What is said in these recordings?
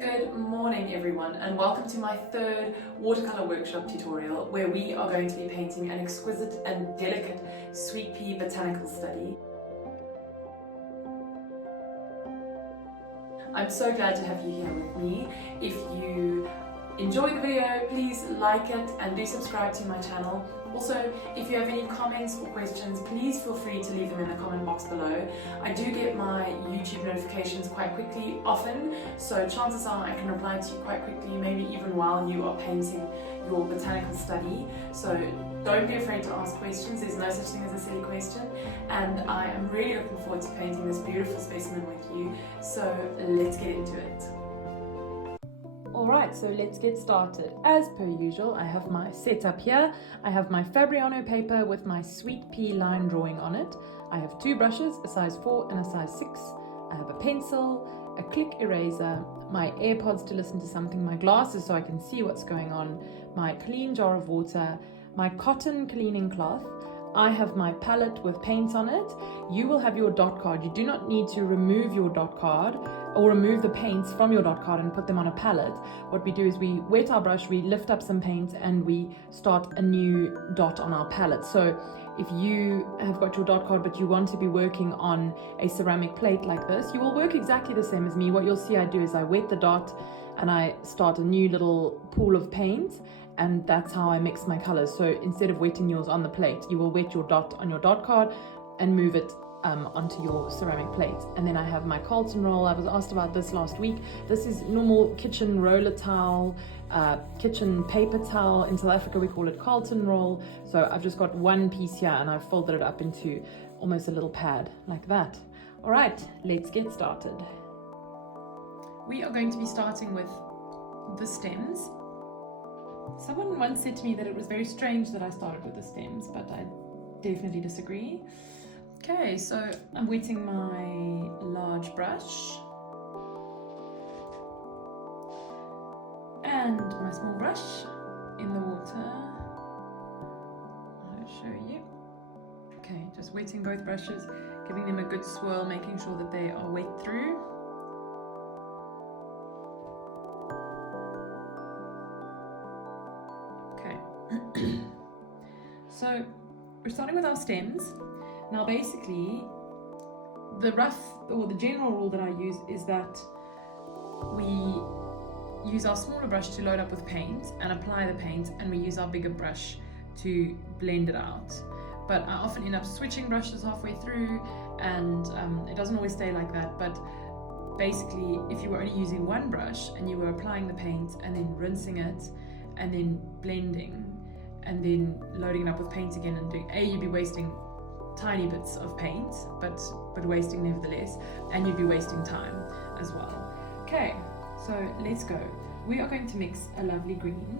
Good morning everyone, and welcome to my third watercolour workshop tutorial where we are going to be painting an exquisite and delicate sweet pea botanical study. I'm so glad to have you here with me. If you enjoyed the video, please like it and do subscribe to my channel. Also, if you have any comments or questions, please feel free to leave them in the comment box below. I do get my YouTube notifications quite quickly often, so chances are I can reply to you quite quickly, maybe even while you are painting your botanical study. So don't be afraid to ask questions, there's no such thing as a silly question, and I am really looking forward to painting this beautiful specimen with you, so let's get into it. Alright, so let's get started. As per usual, I have my setup here. I have my Fabriano paper with my sweet pea line drawing on it. I have two brushes, a size 4 and a size 6. I have a pencil, a click eraser, my AirPods to listen to something, my glasses so I can see what's going on, my clean jar of water, my cotton cleaning cloth. I have my palette with paints on it. You will have your dot card. You do not need to remove your dot card or remove the paints from your dot card and put them on a palette. What we do is we wet our brush, we lift up some paint, and we start a new dot on our palette. So if you have got your dot card but you want to be working on a ceramic plate like this, you will work exactly the same as me. What you'll see I do is I wet the dot and I start a new little pool of paint, and that's how I mix my colors. So instead of wetting yours on the plate, you will wet your dot on your dot card and move it onto your ceramic plate. And then I have my carlton roll. I was asked about this last week. This is normal kitchen roller towel, kitchen paper towel. In South Africa we call it carlton roll. So I've just got one piece here and I've folded it up into almost a little pad like that. All right, let's get started. We are going to be starting with the stems. Someone once said to me that it was very strange that I started with the stems, but I definitely disagree. Okay, so I'm wetting my large brush and my small brush in the water. I'll show you. Okay, just wetting both brushes, giving them a good swirl, making sure that they are wet through. So we're starting with our stems. Now basically the rough or the general rule that I use is that we use our smaller brush to load up with paint and apply the paint, and we use our bigger brush to blend it out. But I often end up switching brushes halfway through, and it doesn't always stay like that. But basically if you were only using one brush and you were applying the paint and then rinsing it and then blending and then loading it up with paint again and doing, you'd be wasting tiny bits of paint, but wasting nevertheless, and you'd be wasting time as well. Okay, so let's go. We are going to mix a lovely green.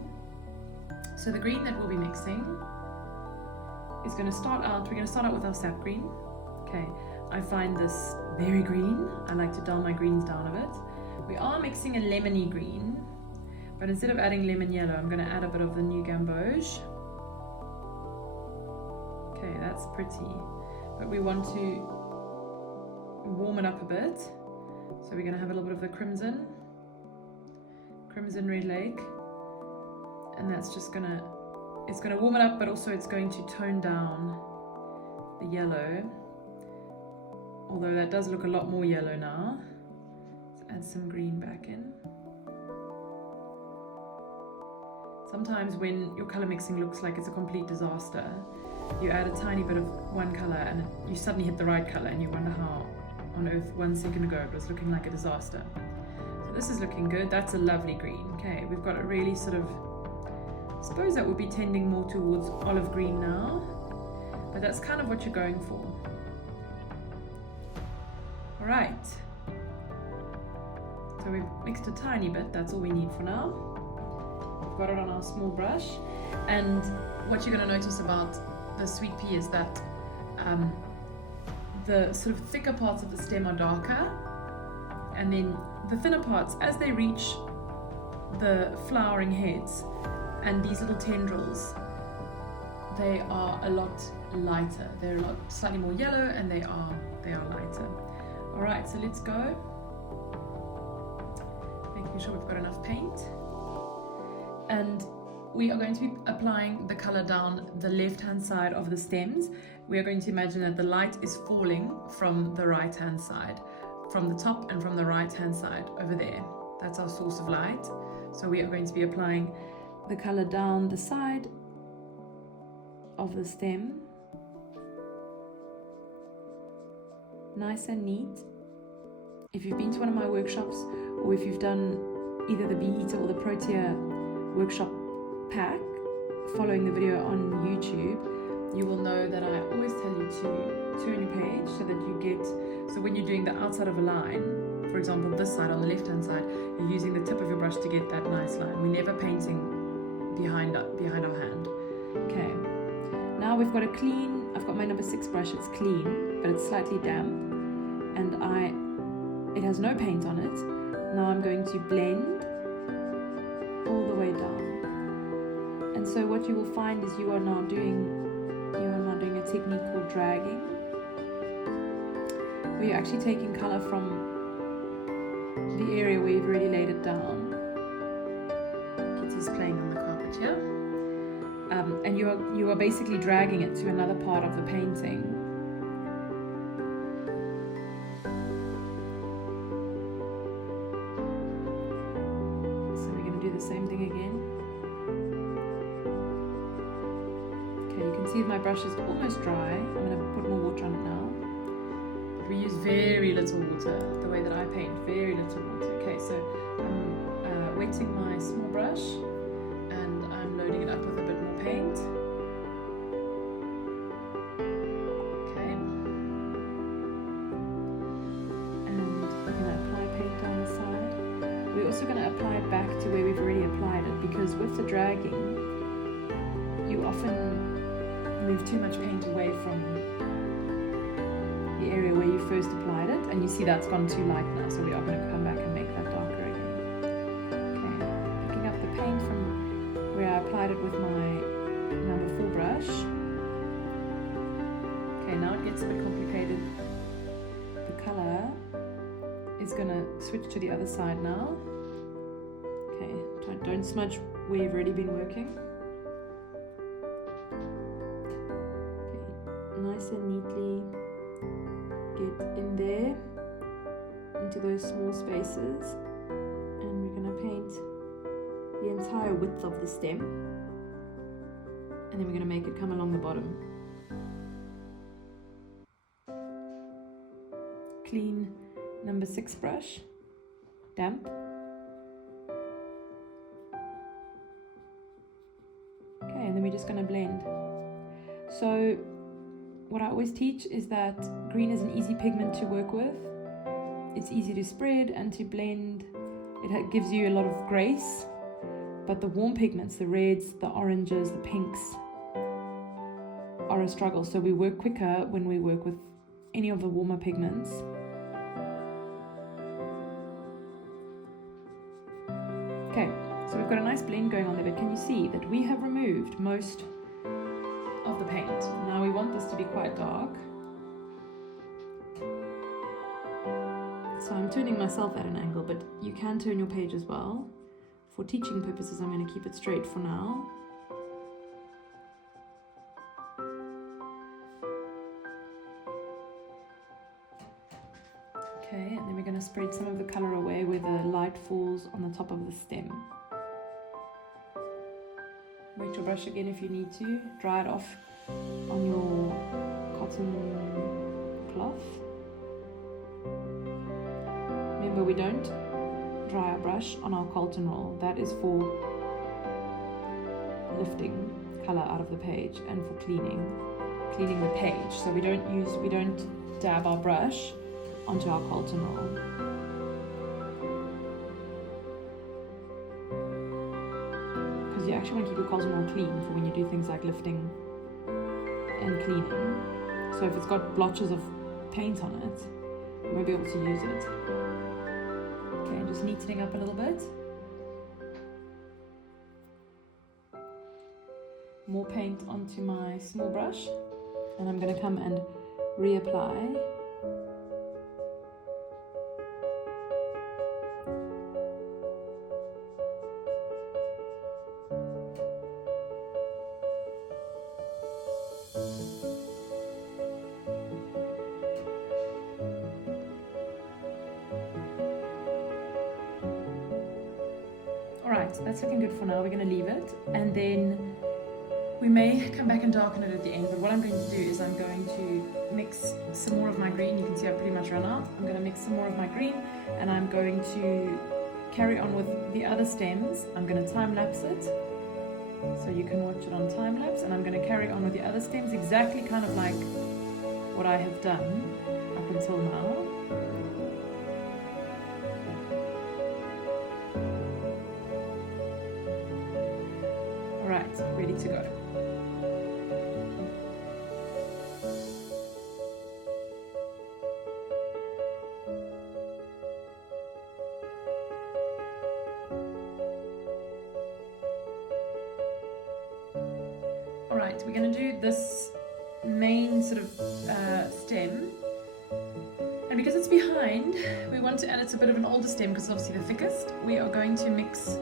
So the green that we'll be mixing is going to start out, we're going to start out with our sap green. Okay, I find this very green. I like to dull my greens down a bit. We are mixing a lemony green, but instead of adding lemon yellow, I'm going to add a bit of the new gamboge. Okay, that's pretty, but we want to warm it up a bit. So we're going to have a little bit of the crimson red lake, and that's just it's going to warm it up, but also it's going to tone down the yellow, although that does look a lot more yellow now. Let's add some green back in. Sometimes when your color mixing looks like it's a complete disaster, you add a tiny bit of one color and you suddenly hit the right color and you wonder how on earth 1 second ago it was looking like a disaster. So this is looking good. That's a lovely green. Okay, we've got a really sort of, I suppose that would be tending more towards olive green now, but that's kind of what you're going for. All right, so we've mixed a tiny bit. That's all we need for now. We've got it on our small brush, and what you're going to notice about the sweet pea is that the sort of thicker parts of the stem are darker, and then the thinner parts, as they reach the flowering heads and these little tendrils, they are a lot lighter. They're a lot slightly more yellow, and they are lighter. All right, so let's go. Making making sure we've got enough paint. And we are going to be applying the color down the left-hand side of the stems. We are going to imagine that the light is falling from the right-hand side, from the top and from the right-hand side over there. That's our source of light. So we are going to be applying the color down the side of the stem. Nice and neat. If you've been to one of my workshops, or if you've done either the Bee Eater or the Protea workshop pack following the video on YouTube, you will know that I always tell you to turn your page so that you get, so when you're doing the outside of a line, for example this side on the left hand side, you're using the tip of your brush to get that nice line. We're never painting behind our hand. Okay, now we've got a clean, I've got my number 6 brush, it's clean but it's slightly damp, and it has no paint on it. Now I'm going to blend all the way down. And so what you will find is you are now doing a technique called dragging, where you're actually taking color from the area where you've already laid it down. Kitty's playing on the carpet here. And you are basically dragging it to another part of the painting. So we're going to do the same thing again. You can see my brush is almost dry. I'm going to put more water on it now. But we use very little water, the way that I paint, very little water. Okay, so I'm wetting my small brush and I'm loading it up with a bit more paint. Okay. And we're going to apply paint down the side. We're also going to apply it back to where we've already applied it, because with the dragging, you often move too much paint away from the area where you first applied it, and you see that's gone too light now, so we are going to come back and make that darker again. Okay, picking up the paint from where I applied it with my number 4 brush. Okay, now it gets a bit complicated. The color is going to switch to the other side now. Okay, don't smudge where you've already been working. Nice and neatly get in there into those small spaces, and we're going to paint the entire width of the stem, and then we're going to make it come along the bottom. Clean number 6 brush, damp. Okay, and then we're just going to blend. So what I always teach is that green is an easy pigment to work with. It's easy to spread and to blend. It gives you a lot of grace, but the warm pigments, the reds, the oranges, the pinks, are a struggle. So we work quicker when we work with any of the warmer pigments. Okay, so we've got a nice blend going on there, but can you see that we have removed most of the paint? Now we want this to be quite dark, so I'm turning myself at an angle, but you can turn your page as well. For teaching purposes, I'm going to keep it straight for now. Okay, and then we're going to spread some of the color away where the light falls on the top of the stem. Wet your brush again if you need to. Dry it off on your cotton cloth. Remember, we don't dry our brush on our carlton roll. That is for lifting color out of the page and for cleaning the page. So we don't dab our brush onto our carlton roll. Because you actually want to keep your carlton roll clean for when you do things like lifting and cleaning. So if it's got blotches of paint on it, you won't be able to use it. Okay, just neatening up a little bit. More paint onto my small brush, and I'm going to come and reapply. Alright, so that's looking good for now. We're going to leave it, and then we may come back and darken it at the end, but what I'm going to do is I'm going to mix some more of my green. You can see I've pretty much run out. I'm going to mix some more of my green, and I'm going to carry on with the other stems. I'm going to time lapse it, so you can watch it on time lapse, and I'm going to carry on with the other stems exactly kind of like what I have done up until now. Alright, ready to go. Alright, we're going to do this main sort of stem, and because it's behind, we want to add it's a bit of an older stem because it's obviously the thickest. We are going to mix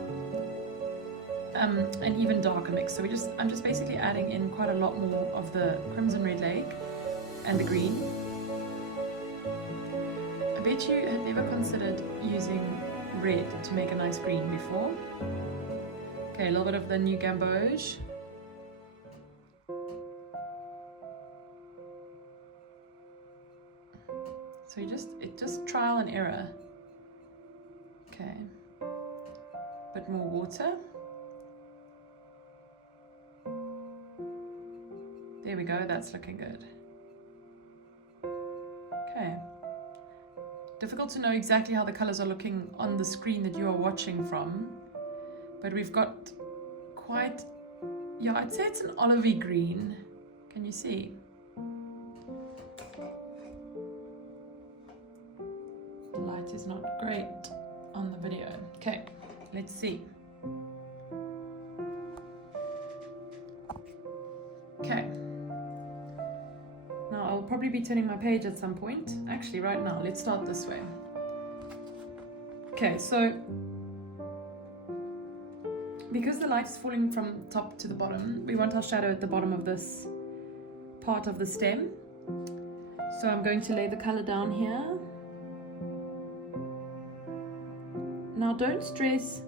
an even darker mix. So I'm just basically adding in quite a lot more of the crimson red lake and the green. I bet you had never considered using red to make a nice green before. Okay, a little bit of the new gamboge. So it's just trial and error. Okay, bit more water. There we go, that's looking good. Okay. Difficult to know exactly how the colors are looking on the screen that you are watching from, but we've got quite, yeah, I'd say it's an olivey green. Can you see? The light is not great on the video. Okay, let's see. Okay. Now I'll probably be turning my page at some point. Actually, right now, let's start this way. Okay, so because the light is falling from top to the bottom, we want our shadow at the bottom of this part of the stem. So I'm going to lay the color down here. Now don't stress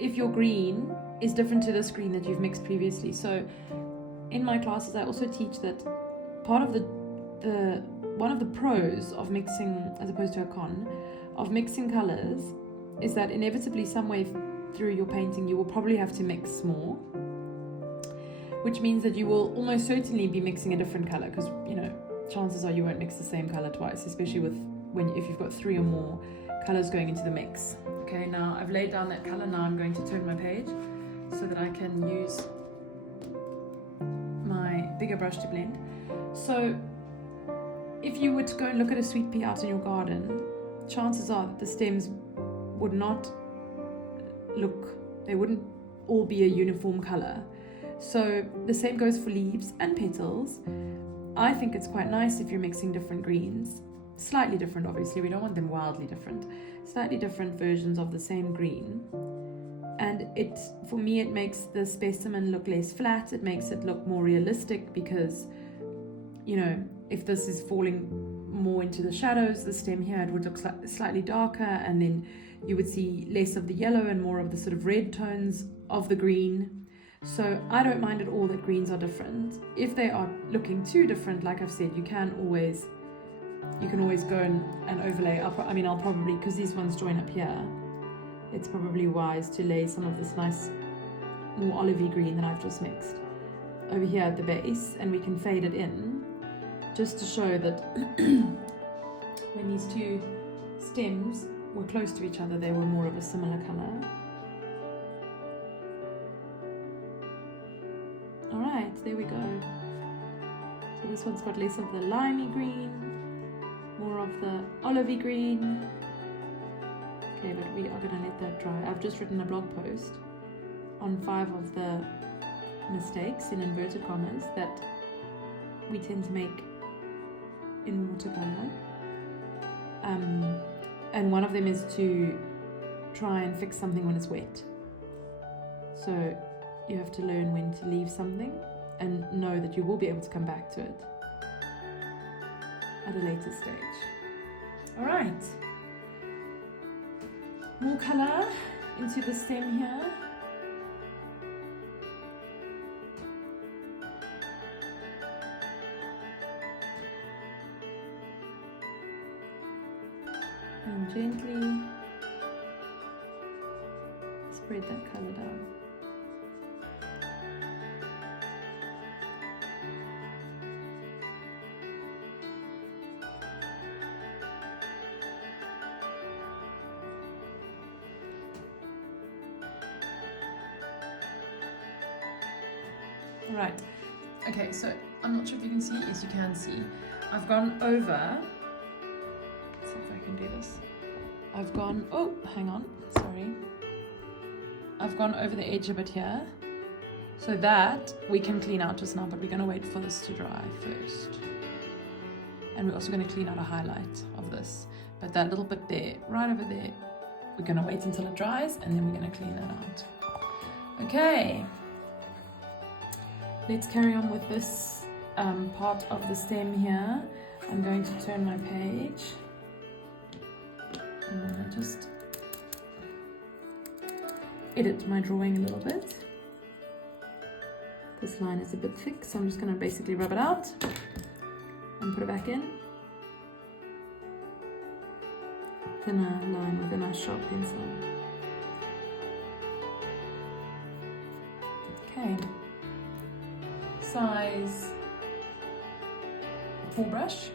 if your green is different to this green that you've mixed previously. So in my classes, I also teach that part of one of the pros of mixing, as opposed to a con, of mixing colors is that inevitably somewhere through your painting you will probably have to mix more, which means that you will almost certainly be mixing a different color, because you know chances are you won't mix the same color twice, especially if you've got 3 or more colors going into the mix. Okay, now I've laid down that color. Now I'm going to turn my page so that I can use my bigger brush to blend. So if you were to go and look at a sweet pea out in your garden, chances are that the stems would not they wouldn't all be a uniform color. So the same goes for leaves and petals. I think it's quite nice if you're mixing different greens, slightly different obviously, we don't want them wildly different, slightly different versions of the same green. And for me it makes the specimen look less flat, it makes it look more realistic, because you know, if this is falling more into the shadows, the stem here, it would look slightly darker, and then you would see less of the yellow and more of the sort of red tones of the green. So I don't mind at all that greens are different. If they are looking too different, like I've said, you can always go and overlay. I'll probably, because these ones join up here, it's probably wise to lay some of this nice more olivey green that I've just mixed over here at the base, and we can fade it in just to show that when these two stems were close to each other, they were more of a similar color. Alright, there we go. So this one's got less of the limey green, more of the olivey green. Okay, but we are going to let that dry. I've just written a blog post on 5 of the mistakes, in inverted commas, that we tend to make in watercolor. And one of them is to try and fix something when it's wet. So you have to learn when to leave something and know that you will be able to come back to it at a later stage. All right. More color. into the stem here. And gently spread that colour down. Right, okay, so I'm not sure if you can see. Yes, you can see. I've gone over, let's see if I can do this. I've gone, oh, hang on, sorry. I've gone over the edge a bit here, so that we can clean out just now, but we're going to wait for this to dry first. And we're also going to clean out a highlight of this. But that little bit there, right over there, we're going to wait until it dries, and then we're going to clean that out. Okay. Let's carry on with this part of the stem here. I'm going to turn my page. I'm going to just edit my drawing a little bit. This line is a bit thick, so I'm just going to basically rub it out and put it back in. Thinner line with a nice sharp pencil. Okay. Size 4 brush.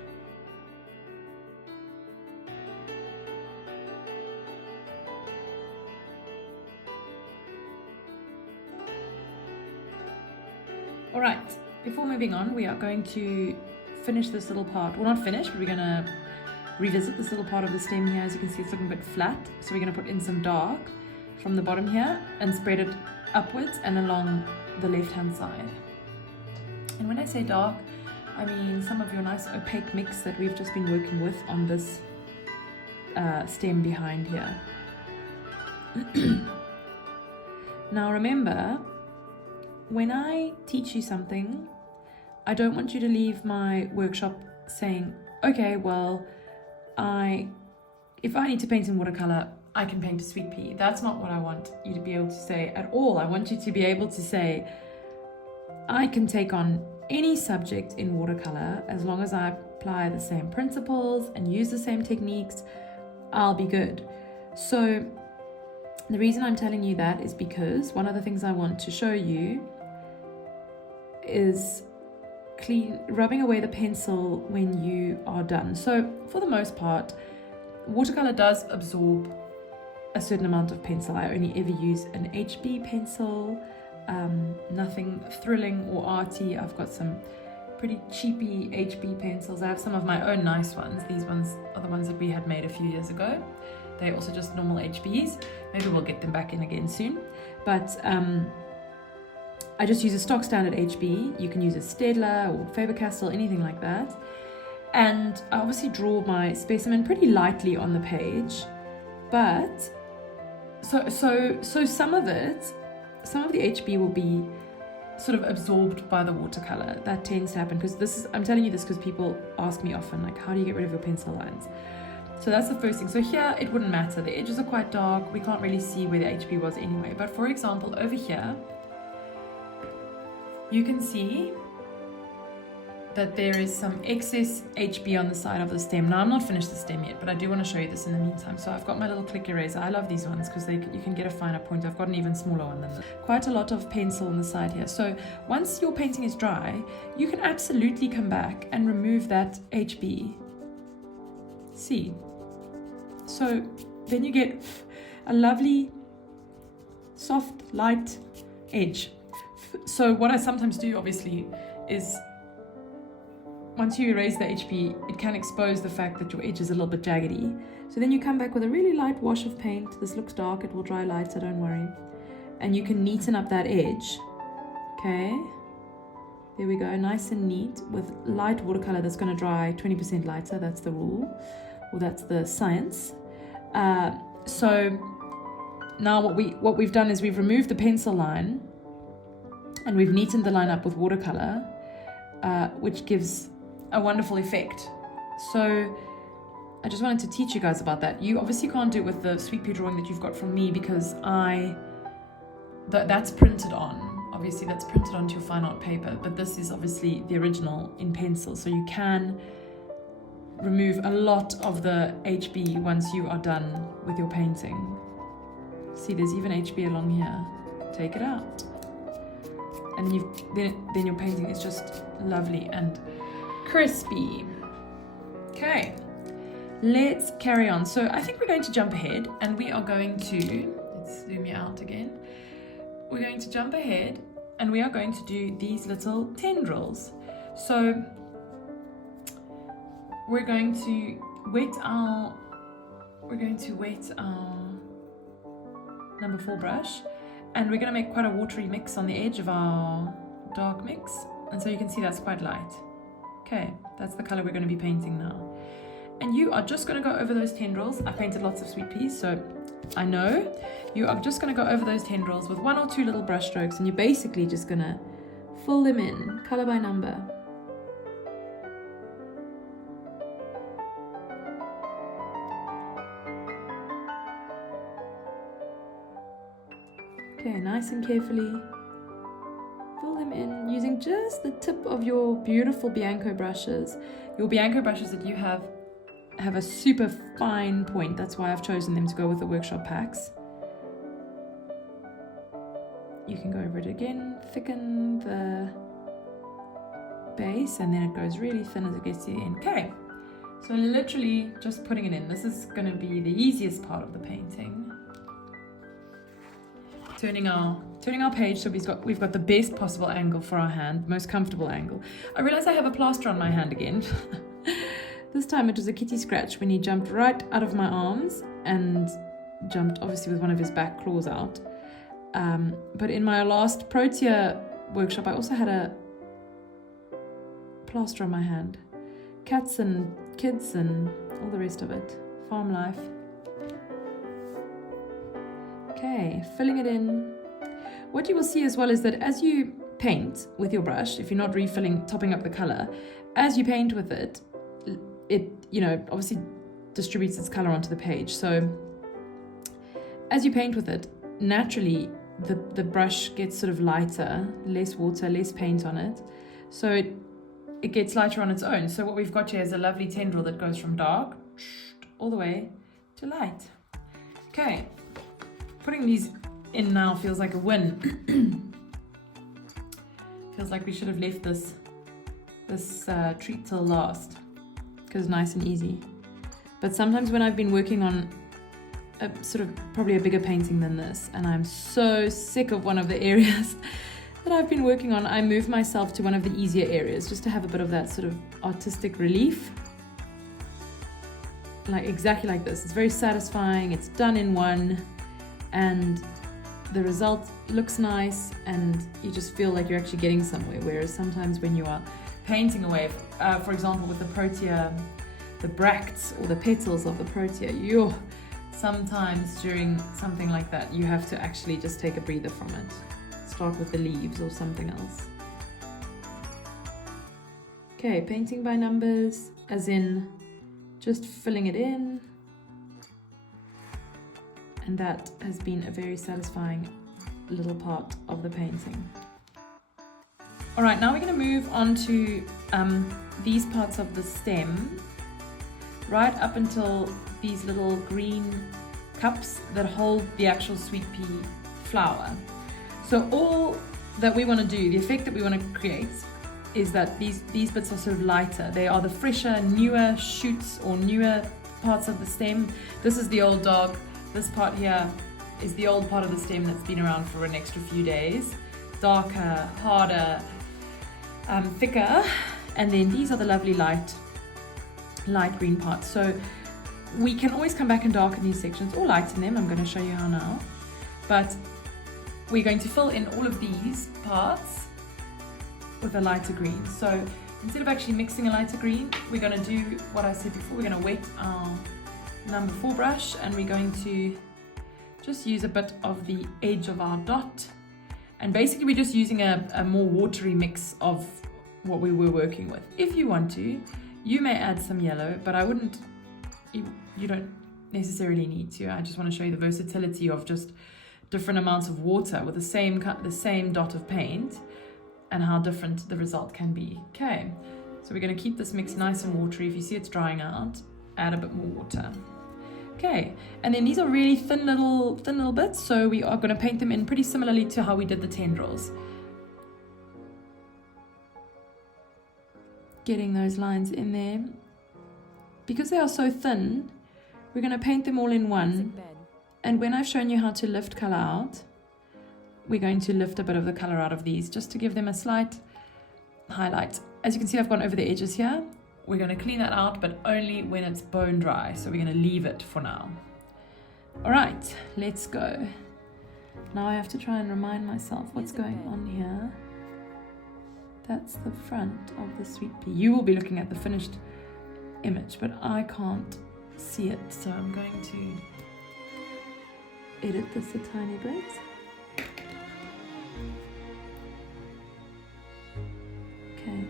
All right, before moving on, we are going to finish this little part. Well, not finish, but we're going to revisit this little part of the stem here. As you can see, it's looking a bit flat. So we're going to put in some dark from the bottom here and spread it upwards and along the left-hand side. And when I say dark, I mean some of your nice opaque mix that we've just been working with on this stem behind here. Now remember, when I teach you something, I don't want you to leave my workshop saying, okay, well, if I need to paint in watercolor, I can paint a Sweet Pea. That's not what I want you to be able to say at all. I want you to be able to say, I can take on any subject in watercolor as long as I apply the same principles and use the same techniques, I'll be good. So the reason I'm telling you that is because one of the things I want to show you is rubbing away the pencil when you are done. So for the most part, watercolor does absorb a certain amount of pencil. I only ever use an HB pencil. Nothing thrilling or arty. I've got some pretty cheapy HB pencils. I have some of my own nice ones. These ones are the ones that we had made a few years ago. They're also just normal HBs. Maybe we'll get them back in again soon. But I just use a stock standard HB. You can use a Staedtler or Faber-Castell, anything like that. And I obviously draw my specimen pretty lightly on the page. But so some of the HB will be sort of absorbed by the watercolor. That tends to happen because I'm telling you this because people ask me often, like, how do you get rid of your pencil lines? So that's the first thing. So here it wouldn't matter. The edges are quite dark. We can't really see where the HB was anyway. But for example, over here, you can see that there is some excess HB on the side of the stem. Now I'm not finished the stem yet, but I do want to show you this in the meantime. So I've got my little click eraser. I love these ones because you can get a finer point. I've got an even smaller one than this. Quite a lot of pencil on the side here. So once your painting is dry, you can absolutely come back and remove that HB. See? So then you get a lovely, soft, light edge. So what I sometimes do, obviously, is once you erase the HB, it can expose the fact that your edge is a little bit jaggedy. So then you come back with a really light wash of paint. This looks dark, it will dry light, so don't worry. And you can neaten up that edge. Okay, there we go, nice and neat with light watercolor that's going to dry 20% lighter. That's the rule, or that's the science. So now what we've done is we've removed the pencil line and we've neatened the line up with watercolor, which gives a wonderful effect. So I just wanted to teach you guys about that. You obviously can't do it with the Sweet Pea drawing that you've got from me because that's printed on. Obviously that's printed onto your fine art paper, but this is obviously the original in pencil, so you can remove a lot of the HB once you are done with your painting. See, there's even HB along here. Take it out, and then your painting is just lovely and crispy. Okay, let's carry on. So I think we're going to jump ahead, and we are going to, let's zoom you out again. We're going to jump ahead, and we are going to do these little tendrils. So we're going to wet our number 4 brush, and we're going to make quite a watery mix on the edge of our dark mix, and so you can see that's quite light. Okay, that's the color we're going to be painting now. And you are just going to go over those tendrils. I painted lots of sweet peas, so I know. You are just going to go over those tendrils with 1 or 2 little brush strokes, and you're basically just going to fill them in, color by number. Okay, nice and carefully fill them in using just the tip of your beautiful Bianco brushes. Your Bianco brushes that you have a super fine point. That's why I've chosen them to go with the workshop packs. You can go over it again, thicken the base, and then it goes really thin as it gets to the end. Okay, so literally just putting it in. This is going to be the easiest part of the painting. Turning our page so we've got the best possible angle for our hand, most comfortable angle. I realize I have a plaster on my hand again. This time it was a kitty scratch when he jumped right out of my arms and jumped obviously with one of his back claws out. But in my last Protea workshop I also had a plaster on my hand. Cats and kids and all the rest of it. Farm life. Okay, filling it in. What you will see as well is that as you paint with your brush, if you're not refilling, topping up the color, as you paint with it, obviously distributes its color onto the page. So as you paint with it, naturally the brush gets sort of lighter, less water, less paint on it. So it gets lighter on its own. So what we've got here is a lovely tendril that goes from dark all the way to light. Okay. Putting these in now feels like a win. Feels like we should have left this treat till last, because nice and easy. But sometimes when I've been working on a sort of probably a bigger painting than this, and I'm so sick of one of the areas that I've been working on, I move myself to one of the easier areas just to have a bit of that sort of artistic relief. Like exactly like this. It's very satisfying. It's done in one. And the result looks nice, and you just feel like you're actually getting somewhere. Whereas sometimes when you are painting away, for example with the Protea, the bracts or the petals of the Protea, sometimes during something like that you have to actually just take a breather from it. Start with the leaves or something else. Okay, painting by numbers, as in just filling it in. And that has been a very satisfying little part of the painting. All right, now we're going to move on to these parts of the stem, right up until these little green cups that hold the actual sweet pea flower. So all that we want to do, the effect that we want to create, is that these bits are sort of lighter. They are the fresher, newer shoots or newer parts of the stem. This is the old dog. This part here is the old part of the stem that's been around for an extra few days. Darker, harder, thicker. And then these are the lovely light green parts. So we can always come back and darken these sections or lighten them. I'm going to show you how now. But we're going to fill in all of these parts with a lighter green. So instead of actually mixing a lighter green, we're going to do what I said before. We're going to wet our number 4 brush, and we're going to just use a bit of the edge of our dot, and basically we're just using a more watery mix of what we were working with. If you want to, you may add some yellow, but I wouldn't you don't necessarily need to. I just want to show you the versatility of just different amounts of water with the same dot of paint and how different the result can be. Okay, so we're going to keep this mix nice and watery. If you see it's drying out, add a bit more water. Okay, and then these are really thin little bits, so we are going to paint them in pretty similarly to how we did the tendrils. Getting those lines in there. Because they are so thin, we're going to paint them all in one. And when I've shown you how to lift colour out, we're going to lift a bit of the colour out of these just to give them a slight highlight. As you can see, I've gone over the edges here. We're going to clean that out, but only when it's bone dry. So we're going to leave it for now. All right, let's go. Now I have to try and remind myself what's going on here. That's the front of the Sweet Pea. You will be looking at the finished image, but I can't see it. So I'm going to edit this a tiny bit. Okay.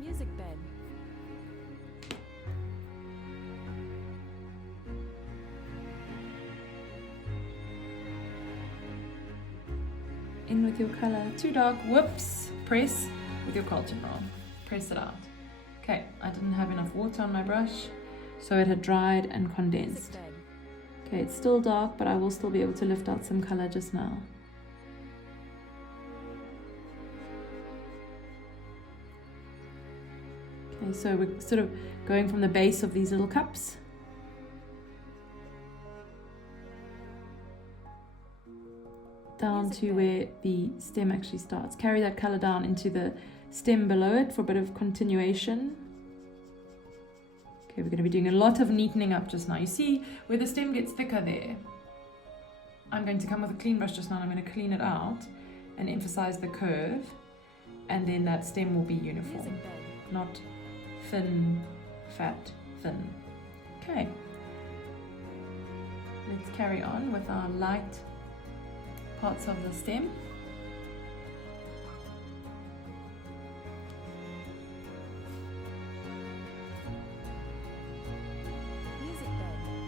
Music bed. In with your color, too dark, whoops, press with your carlton roll, press it out. Okay, I didn't have enough water on my brush, so it had dried and condensed. Okay, it's still dark, but I will still be able to lift out some color just now. Okay, so we're sort of going from the base of these little cups. Down to where the stem actually starts. Carry that color down into the stem below it for a bit of continuation. Okay, we're going to be doing a lot of neatening up just now. You see where the stem gets thicker there? I'm going to come with a clean brush just now and I'm going to clean it out and emphasize the curve, and then that stem will be uniform, not thin, fat, thin. Okay, let's carry on with our light parts of the stem.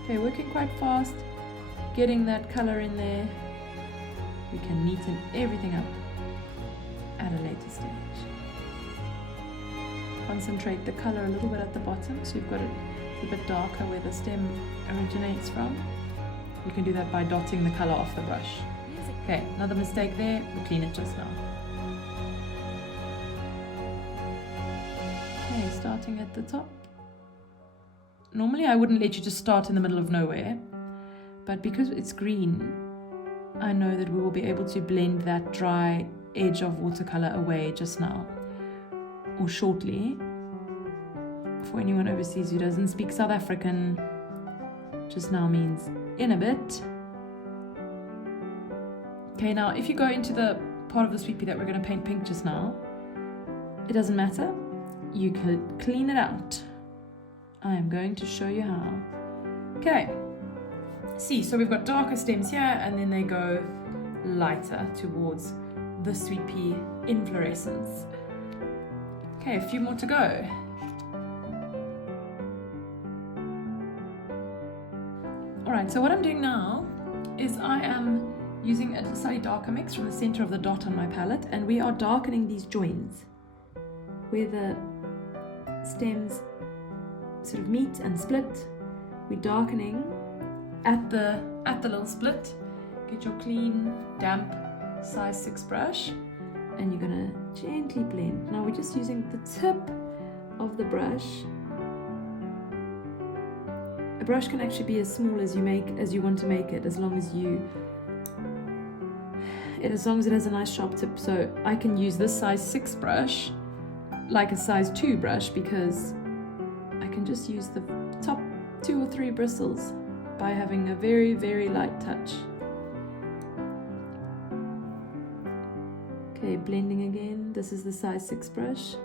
Okay, working quite fast, getting that color in there. We can neaten everything up at a later stage. Concentrate the color a little bit at the bottom, so you've got it a bit darker where the stem originates from. You can do that by dotting the color off the brush. Okay, another mistake there, we'll clean it just now. Okay, starting at the top. Normally I wouldn't let you just start in the middle of nowhere, but because it's green, I know that we will be able to blend that dry edge of watercolor away just now, or shortly. For anyone overseas who doesn't speak South African, just now means in a bit. Okay, now if you go into the part of the Sweet Pea that we're going to paint pink just now, it doesn't matter. You could clean it out. I am going to show you how. Okay, see, so we've got darker stems here and then they go lighter towards the Sweet Pea inflorescence. Okay, a few more to go. Alright, so what I'm doing now is I am using a slightly darker mix from the center of the dot on my palette, and we are darkening these joins where the stems sort of meet and split. We're darkening at the little split. Get your clean, damp size 6 brush and you're gonna gently blend. Now we're just using the tip of the brush. A brush can actually be as small as you want to make it, as long as it has a nice sharp tip. So I can use this size 6 brush like a size 2 brush, because I can just use the top 2 or 3 bristles by having a very, very light touch. Okay, blending again. This is the size 6 brush.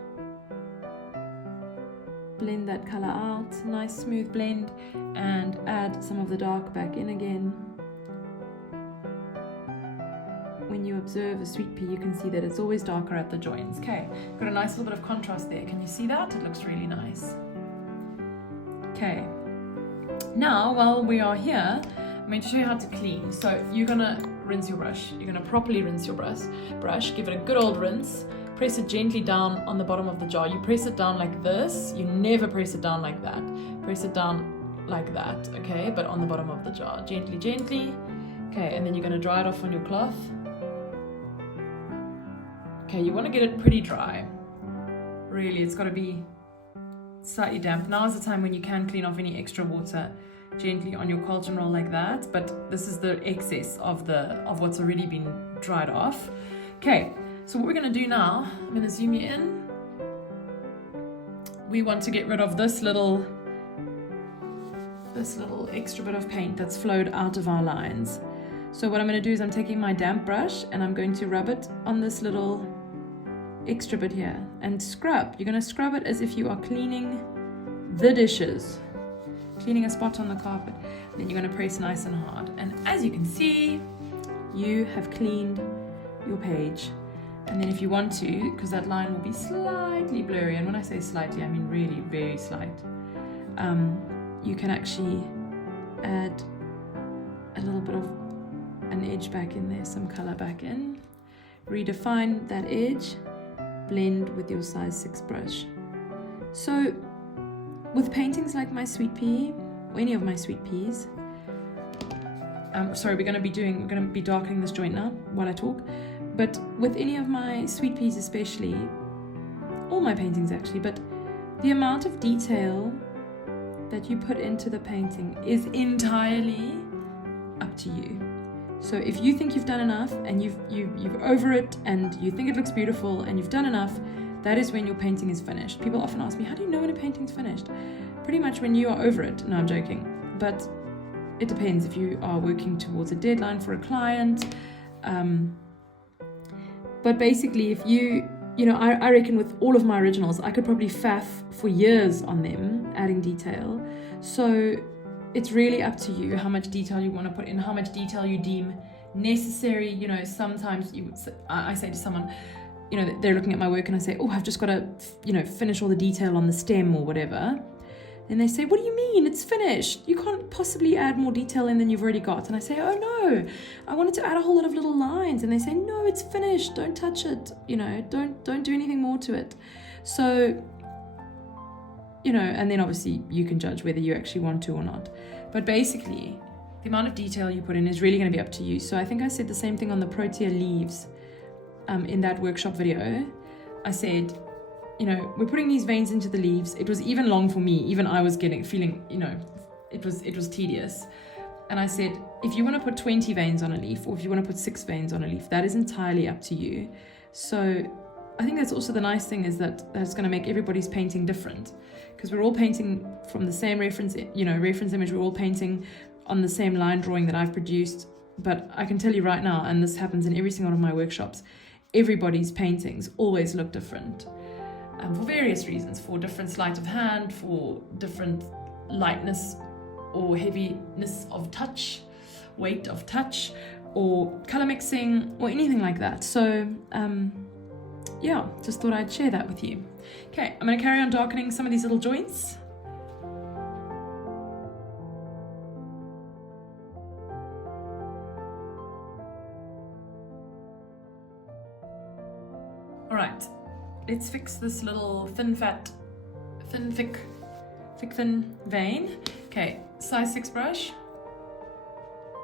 Blend that color out, nice smooth blend, and add some of the dark back in again. When you observe a Sweet Pea, you can see that it's always darker at the joins. Okay, got a nice little bit of contrast there. Can you see that? It looks really nice. Okay, Now, while we are here, I'm going to show you how to clean. So you're gonna rinse your brush. You're gonna properly rinse your brush, give it a good old rinse, press it gently down on the bottom of the jar. You press it down like this, you never press it down like that. Press it down like that, okay? But on the bottom of the jar, gently, gently. Okay, and then you're gonna dry it off on your cloth. Okay, you wanna get it pretty dry. Really, it's gotta be slightly damp. Now is the time when you can clean off any extra water gently on your carlton roll like that, but this is the excess of what's already been dried off. Okay, so what we're going to do now, I'm going to zoom you in. We want to get rid of this little extra bit of paint that's flowed out of our lines. So what I'm going to do is I'm taking my damp brush and I'm going to rub it on this little extra bit here and scrub. You're going to scrub it as if you are cleaning the dishes, cleaning a spot on the carpet. Then you're going to press nice and hard, and as you can see, you have cleaned your page. And then if you want to, because that line will be slightly blurry, and when I say slightly I mean really very slight, you can actually add a little bit of an edge back in there, some color back in, redefine that edge, blend with your size 6 brush. So with paintings like my Sweet Pea, or any of my Sweet Peas, we're going to be darkening this joint now while I talk, but with any of my Sweet Peas especially, all my paintings actually, but the amount of detail that you put into the painting is entirely up to you. So if you think you've done enough and you've over it and you think it looks beautiful and you've done enough, that is when your painting is finished. People often ask me, how do you know when a painting's finished? Pretty much when you are over it. No, I'm joking. But it depends if you are working towards a deadline for a client. But basically, if I reckon with all of my originals, I could probably faff for years on them, adding detail. So it's really up to you how much detail you want to put in, how much detail you deem necessary. Sometimes I say to someone, they're looking at my work and I say, oh, I've just got to, finish all the detail on the stem or whatever. And they say, what do you mean? It's finished. You can't possibly add more detail in than you've already got. And I say, oh no, I wanted to add a whole lot of little lines. And they say, no, it's finished. Don't touch it. Don't do anything more to it. So, and then obviously you can judge whether you actually want to or not. But basically, the amount of detail you put in is really going to be up to you. So I think I said the same thing on the Protea leaves. In that workshop video, I said, we're putting these veins into the leaves. It was even long for me. Even I was feeling, it was tedious. And I said, if you want to put 20 veins on a leaf, or if you want to put 6 veins on a leaf, that is entirely up to you. So I think that's also the nice thing, is that that's going to make everybody's painting different, because we're all painting from the same reference image. We're all painting on the same line drawing that I've produced. But I can tell you right now, and this happens in every single one of my workshops, everybody's paintings always look different, for various reasons, for different sleight of hand, for different lightness or heaviness of touch, weight of touch, or color mixing, or anything like that. So just thought I'd share that with you. Okay, I'm going to carry on darkening some of these little joints. All right, let's fix this little thin vein. Okay, size 6 brush.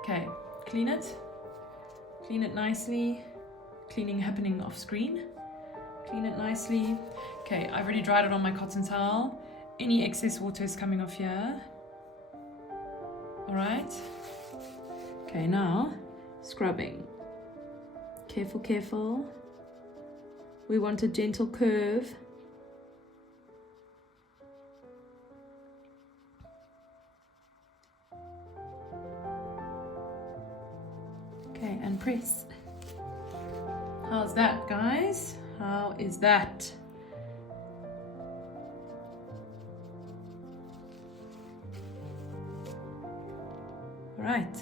Okay, clean it nicely. Cleaning happening off screen. Clean it nicely. Okay, I've already dried it on my cotton towel. Any excess water is coming off here. All right. Okay, now scrubbing. Careful. We want a gentle curve. Okay, and press. How's that, guys? How is that? All right.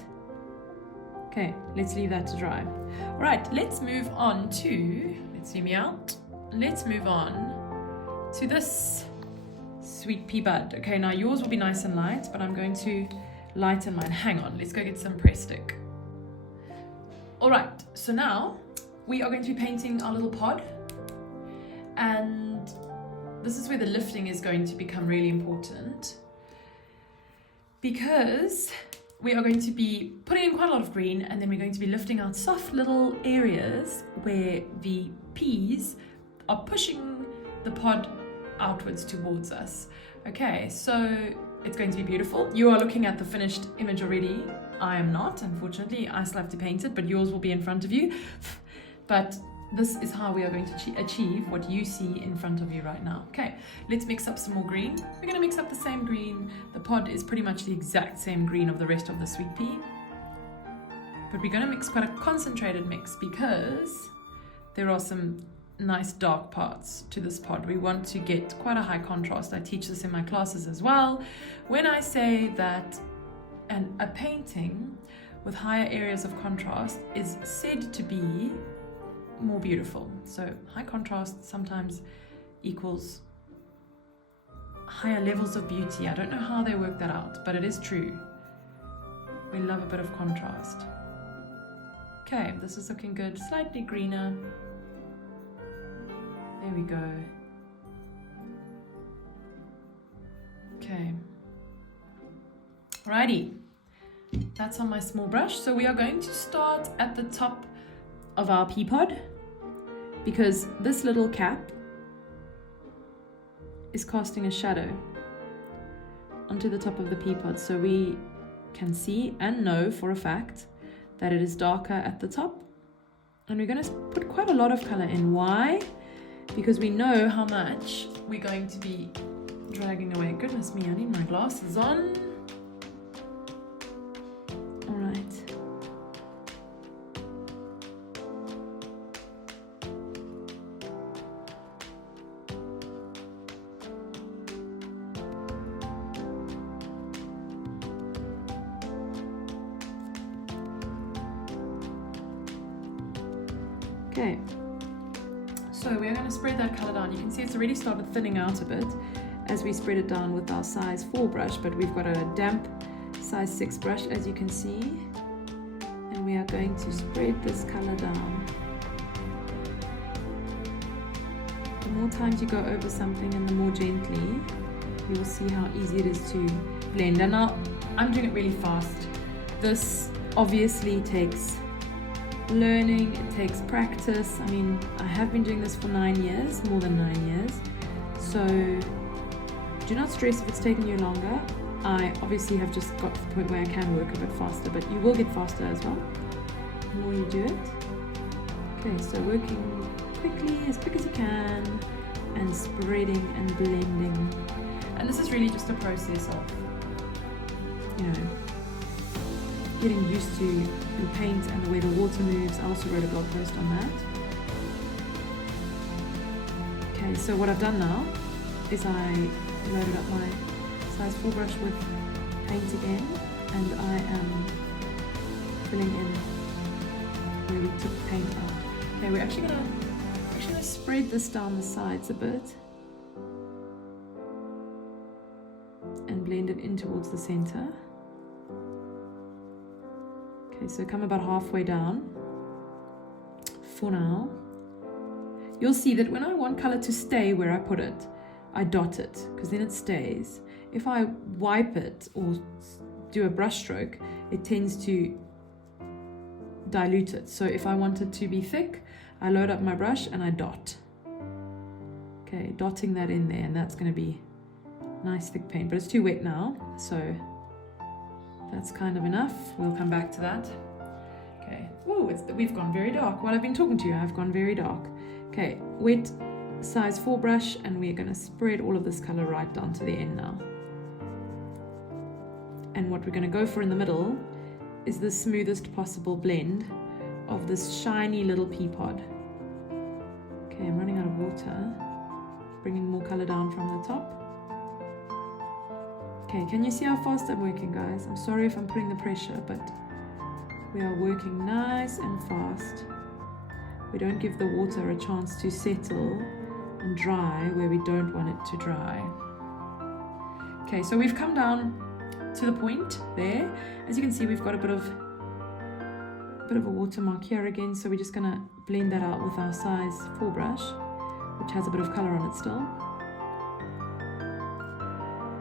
Okay, let's leave that to dry. All right, let's move on to, let's zoom me out. Let's move on to this Sweet Pea bud. Okay, now yours will be nice and light, but I'm going to lighten mine. Hang on, let's go get some press stick. All right, so now we are going to be painting our little pod, and this is where the lifting is going to become really important, because we are going to be putting in quite a lot of green, and then we're going to be lifting out soft little areas where the peas are pushing the pod outwards towards us. Okay, so it's going to be beautiful. You are looking at the finished image already. I am not, unfortunately. I still have to paint it, but yours will be in front of you. But this is how we are going to achieve what you see in front of you right now. Okay, let's mix up some more green. We're going to mix up the same green. The pod is pretty much the exact same green of the rest of the sweet pea. But we're going to mix quite a concentrated mix because there are some nice dark parts to this pod. We want to get quite a high contrast. I teach this in my classes as well. When I say that a painting with higher areas of contrast is said to be more beautiful. So high contrast sometimes equals higher levels of beauty. I don't know how they work that out, but it is true. We love a bit of contrast. Okay, this is looking good. Slightly greener. There we go. Okay. Alrighty. That's on my small brush. So we are going to start at the top of our pea pod, because this little cap is casting a shadow onto the top of the pea pod, so we can see and know for a fact that it is darker at the top. And we're going to put quite a lot of color in. Why? Because we know how much we're going to be dragging away. Goodness me, I need my glasses on. All right. Okay, so we're going to spread that colour down. You can see it's already started thinning out a bit as we spread it down with our size 4 brush, but we've got a damp size 6 brush, as you can see, and we are going to spread this colour down. The more times you go over something and the more gently, you will see how easy it is to blend. And now I'm doing it really fast. This obviously takes learning, it takes practice. I mean, I have been doing this for 9 years, more than 9 years. So do not stress if it's taking you longer. I obviously have just got to the point where I can work a bit faster, but you will get faster as well the more you do it. Okay, so working quickly, as quick as you can, and spreading and blending. And this is really just a process of, you know, getting used to the paint and the way the water moves. I also wrote a blog post on that. Okay, so what I've done now is I loaded up my size 4 brush with paint again, and I am filling in where we took the paint out. Okay, we're actually gonna spread this down the sides a bit and blend it in towards the center. Okay, so come about halfway down for now. You'll see that when I want color to stay where I put it, I dot it, because then it stays. If I wipe it or do a brush stroke, it tends to dilute it. So if I want it to be thick, I load up my brush and I dot. Okay, dotting that in there, and that's going to be nice thick paint, but it's too wet now, so that's kind of enough. We'll come back to that. Okay. Oh, we've gone very dark. While I've been talking to you, I've gone very dark. Okay, wet size 4 brush, and we're going to spread all of this color right down to the end now. And what we're going to go for in the middle is the smoothest possible blend of this shiny little pea pod. Okay, I'm running out of water. Bringing more color down from the top. Okay, can you see how fast I'm working, guys? I'm sorry if I'm putting the pressure, but we are working nice and fast. We don't give the water a chance to settle and dry where we don't want it to dry. Okay, so we've come down to the point there. As you can see, we've got a bit of a watermark here again, so we're just gonna blend that out with our size 4 brush, which has a bit of color on it still.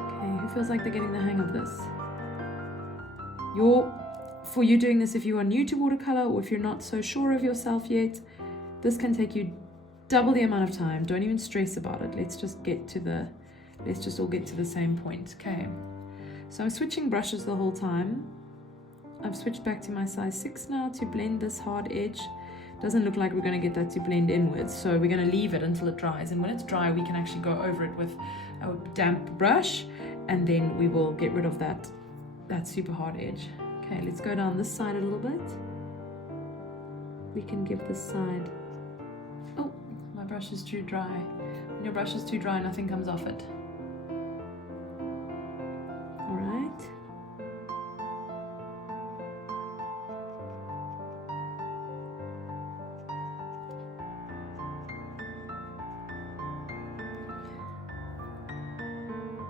Okay, who feels like they're getting the hang of this? For you doing this, if you are new to watercolor or if you're not so sure of yourself yet, this can take you double the amount of time. Don't even stress about it. Let's just all get to the same point. Okay, so I'm switching brushes the whole time. I've switched back to my size 6 now to blend this hard edge. Doesn't look like we're going to get that to blend inwards, so we're going to leave it until it dries, and when it's dry we can actually go over it with a damp brush, and then we will get rid of that super hard edge. Okay, let's go down this side a little bit. We can give this side... Oh, my brush is too dry. When your brush is too dry, nothing comes off it. Alright.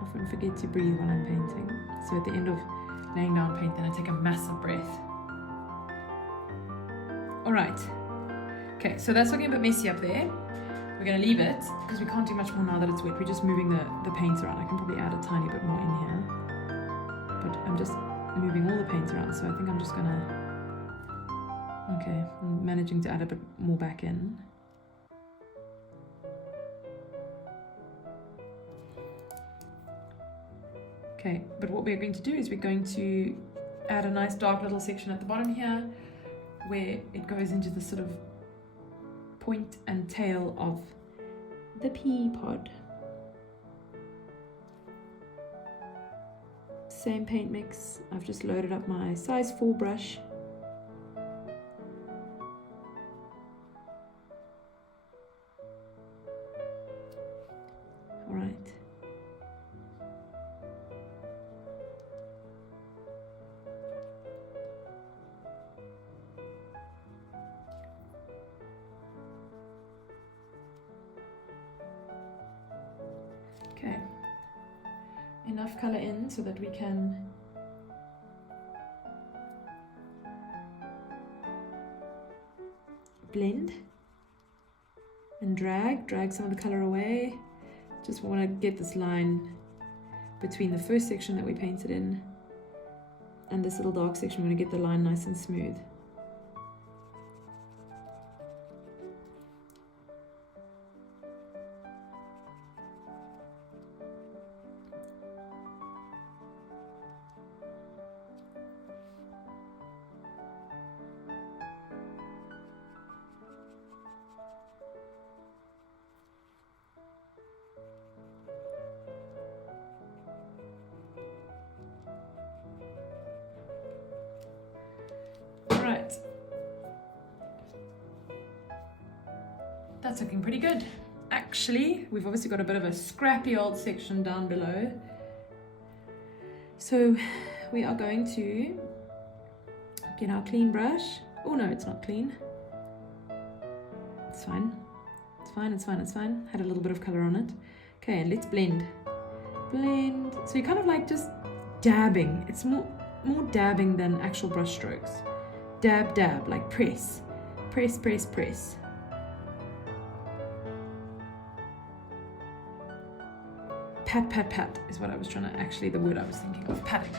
Often forget to breathe when I'm painting. So at the end of laying down paint, then I take a massive breath. Alright. Okay, so that's looking a bit messy up there. We're going to leave it because we can't do much more now that it's wet. We're just moving the paint around. I can probably add a tiny bit more in here, but I'm just moving all the paint around, so I think I'm just going to... Okay, I'm managing to add a bit more back in. Okay, but what we're going to do is we're going to add a nice dark little section at the bottom here where it goes into the sort of point and tail of the pea pod. Same paint mix. I've just loaded up my size 4 brush. All right. Okay, enough color in so that we can blend and drag some of the color away. Just want to get this line between the first section that we painted in and this little dark section. We're going to get the line nice and smooth. Right, that's looking pretty good. Actually, we've obviously got a bit of a scrappy old section down below, so we are going to get our clean brush. Oh no, it's not clean. It's fine. It's fine, it's fine, it's fine. Had a little bit of color on it. Okay, and let's blend. Blend. So you're kind of like just dabbing. It's more dabbing than actual brush strokes. Dab, dab, like press. Press, press, press. Pat, pat, pat is what I was trying to, actually the word I was thinking of, patting.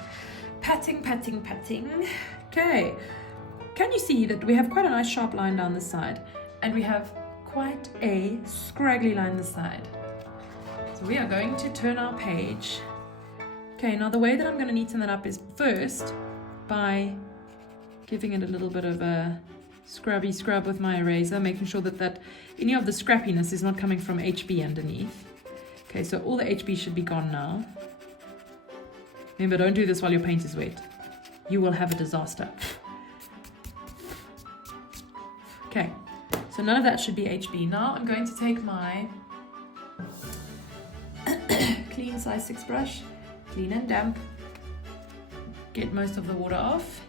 Patting, patting, patting. Okay. Can you see that we have quite a nice sharp line down this side, and we have quite a scraggly line this side. So we are going to turn our page. Okay, now the way that I'm going to neaten that up is first by giving it a little bit of a scrubby scrub with my eraser, making sure that any of the scrappiness is not coming from HB underneath. Okay, so all the HB should be gone now. Remember, don't do this while your paint is wet. You will have a disaster. Okay, so none of that should be HB. Now I'm going to take my clean size 6 brush, clean and damp, get most of the water off.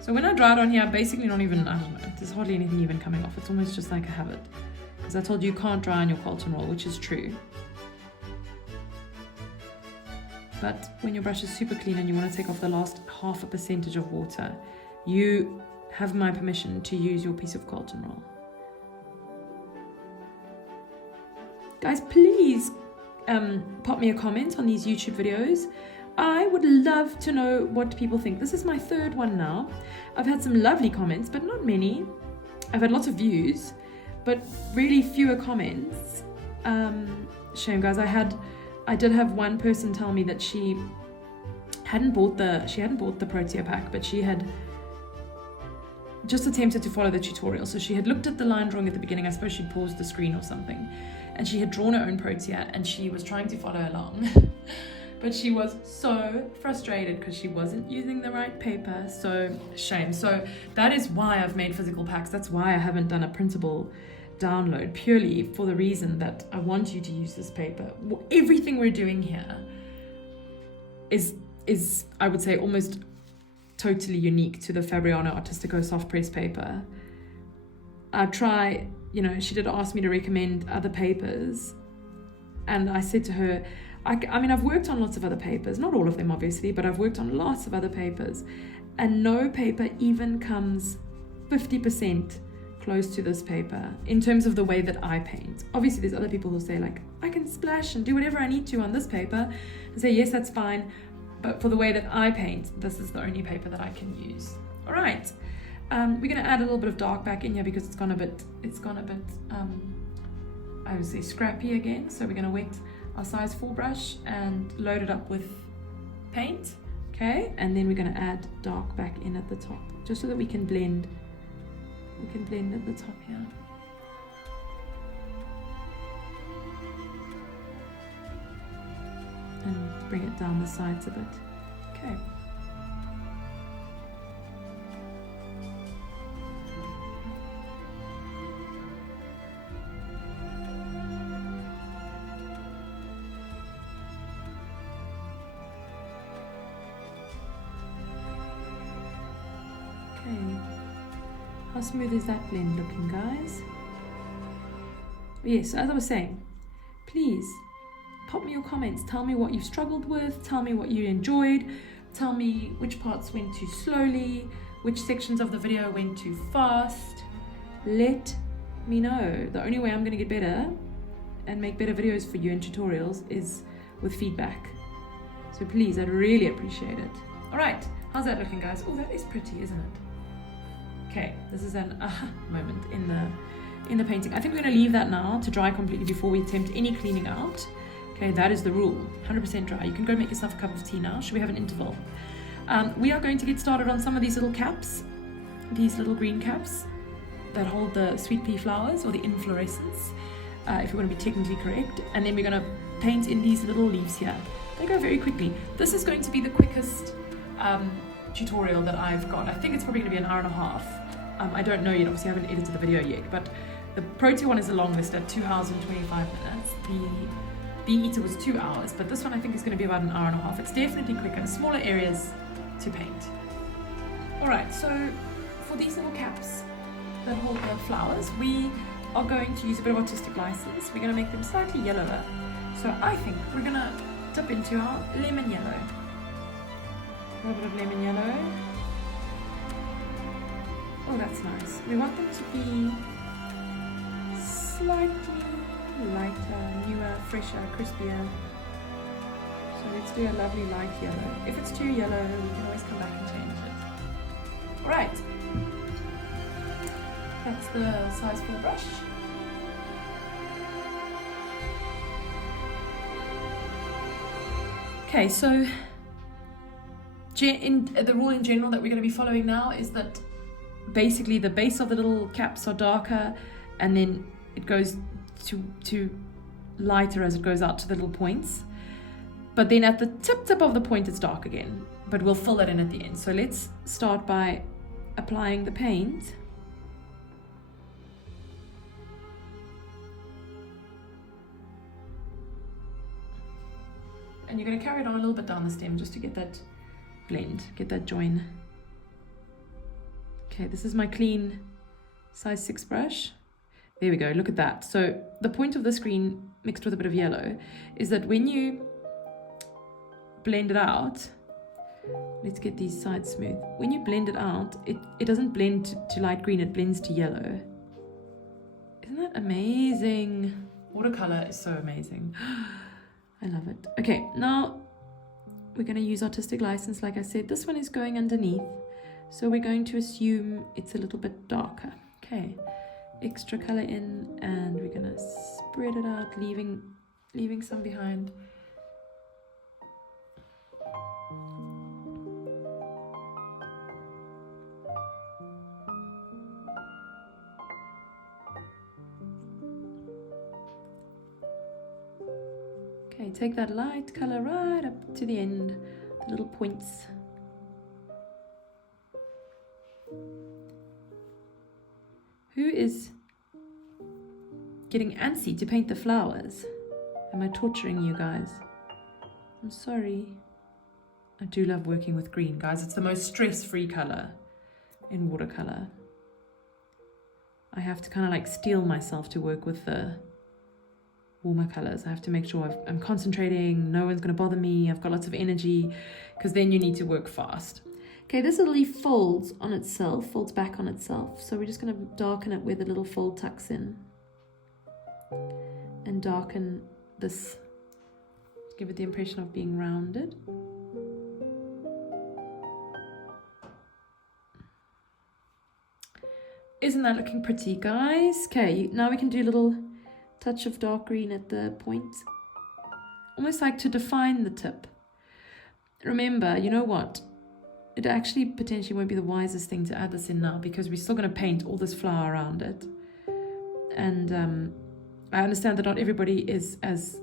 So when I dry it on here, I'm basically not even, I don't know, there's hardly anything even coming off. It's almost just like a habit. Because I told you can't dry on your carlton roll, which is true. But when your brush is super clean and you want to take off the last 0.5% of water, you have my permission to use your piece of carlton roll. Guys, please pop me a comment on these YouTube videos. I would love to know what people think. This is my 3rd one now. I've had some lovely comments, but not many. I've had lots of views, but really fewer comments. Shame, guys. I did have one person tell me that she hadn't bought the Protea pack, but she had just attempted to follow the tutorial. So she had looked at the line drawing at the beginning. I suppose she'd paused the screen or something, and she had drawn her own Protea, and she was trying to follow along. But she was so frustrated because she wasn't using the right paper. So shame. So that is why I've made physical packs. That's why I haven't done a printable download, purely for the reason that I want you to use this paper. Everything we're doing here is I would say almost totally unique to the Fabriano Artistico soft press paper. I try, she did ask me to recommend other papers, and I said to her, I mean, I've worked on lots of other papers, not all of them obviously, but I've worked on lots of other papers, and no paper even comes 50% close to this paper in terms of the way that I paint. Obviously there's other people who say like, I can splash and do whatever I need to on this paper, and say yes, that's fine, but for the way that I paint, this is the only paper that I can use. All right, we're going to add a little bit of dark back in here because it's gone a bit I would say scrappy again. So we're going to wet our size 4 brush and load it up with paint. Okay, and then we're going to add dark back in at the top, just so that we can blend at the top here. And bring it down the sides a bit. Okay. How smooth is that blend looking, guys? Yes, as I was saying, please pop me your comments. Tell me what you struggled with. Tell me what you enjoyed. Tell me which parts went too slowly, which sections of the video went too fast. Let me know. The only way I'm going to get better and make better videos for you and tutorials is with feedback. So please, I'd really appreciate it. All right, how's that looking, guys? Oh, that is pretty, isn't it? Okay, this is an aha moment in the painting. I think we're going to leave that now to dry completely before we attempt any cleaning out. Okay, that is the rule. 100% dry. You can go make yourself a cup of tea now. Should we have an interval? We are going to get started on some of these little caps, these little green caps that hold the sweet pea flowers, or the inflorescence, if you want to be technically correct. And then we're going to paint in these little leaves here. They go very quickly. This is going to be the quickest tutorial that I've got. I think it's probably going to be an hour and a half. I don't know yet, obviously I haven't edited the video yet, but the Protea one is the longest at 2 hours and 25 minutes. The Bee Eater was 2 hours, but this one I think is going to be about an hour and a half. It's definitely quicker, smaller areas to paint. Alright, so for these little caps that hold the flowers, we are going to use a bit of artistic license. We're going to make them slightly yellower. So I think we're going to dip into our lemon yellow. A little bit of lemon yellow. Oh, that's nice. We want them to be slightly lighter, newer, fresher, crispier. So let's do a lovely light yellow. If it's too yellow, we can always come back and change it. Alright. That's the size 4 brush. Okay, so the rule in general that we're going to be following now is that basically the base of the little caps are darker, and then it goes to lighter as it goes out to the little points. But then at the tip of the point it's dark again, but we'll fill that in at the end. So let's start by applying the paint. And you're going to carry it on a little bit down the stem just to get that blend, get that join. Okay, this is my clean size 6 brush. There we go, look at that. So the point of this green mixed with a bit of yellow is that when you blend it out, let's get these sides smooth. When you blend it out, it doesn't blend to light green, it blends to yellow. Isn't that amazing? Watercolor is so amazing. I love it. Okay, now we're going to use artistic license. Like I said, this one is going underneath, so we're going to assume it's a little bit darker. Okay, extra color in, and we're going to spread it out, leaving some behind. Okay, take that light color right up to the end, the little points. Who is getting antsy to paint the flowers? Am I torturing you guys? I'm sorry. I do love working with green, guys. It's the most stress-free color in watercolor. I have to kind of like steel myself to work with the warmer colors. I have to make sure I'm concentrating, no one's going to bother me, I've got lots of energy, because then you need to work fast. Okay, this little leaf folds on itself, folds back on itself, so we're just going to darken it where the little fold tucks in, and darken this, give it the impression of being rounded. Isn't that looking pretty, guys? Okay, now we can do a little touch of dark green at the point, almost like to define the tip. Remember, you know what, it actually potentially won't be the wisest thing to add this in now, because we're still going to paint all this flower around it, and I understand that not everybody is as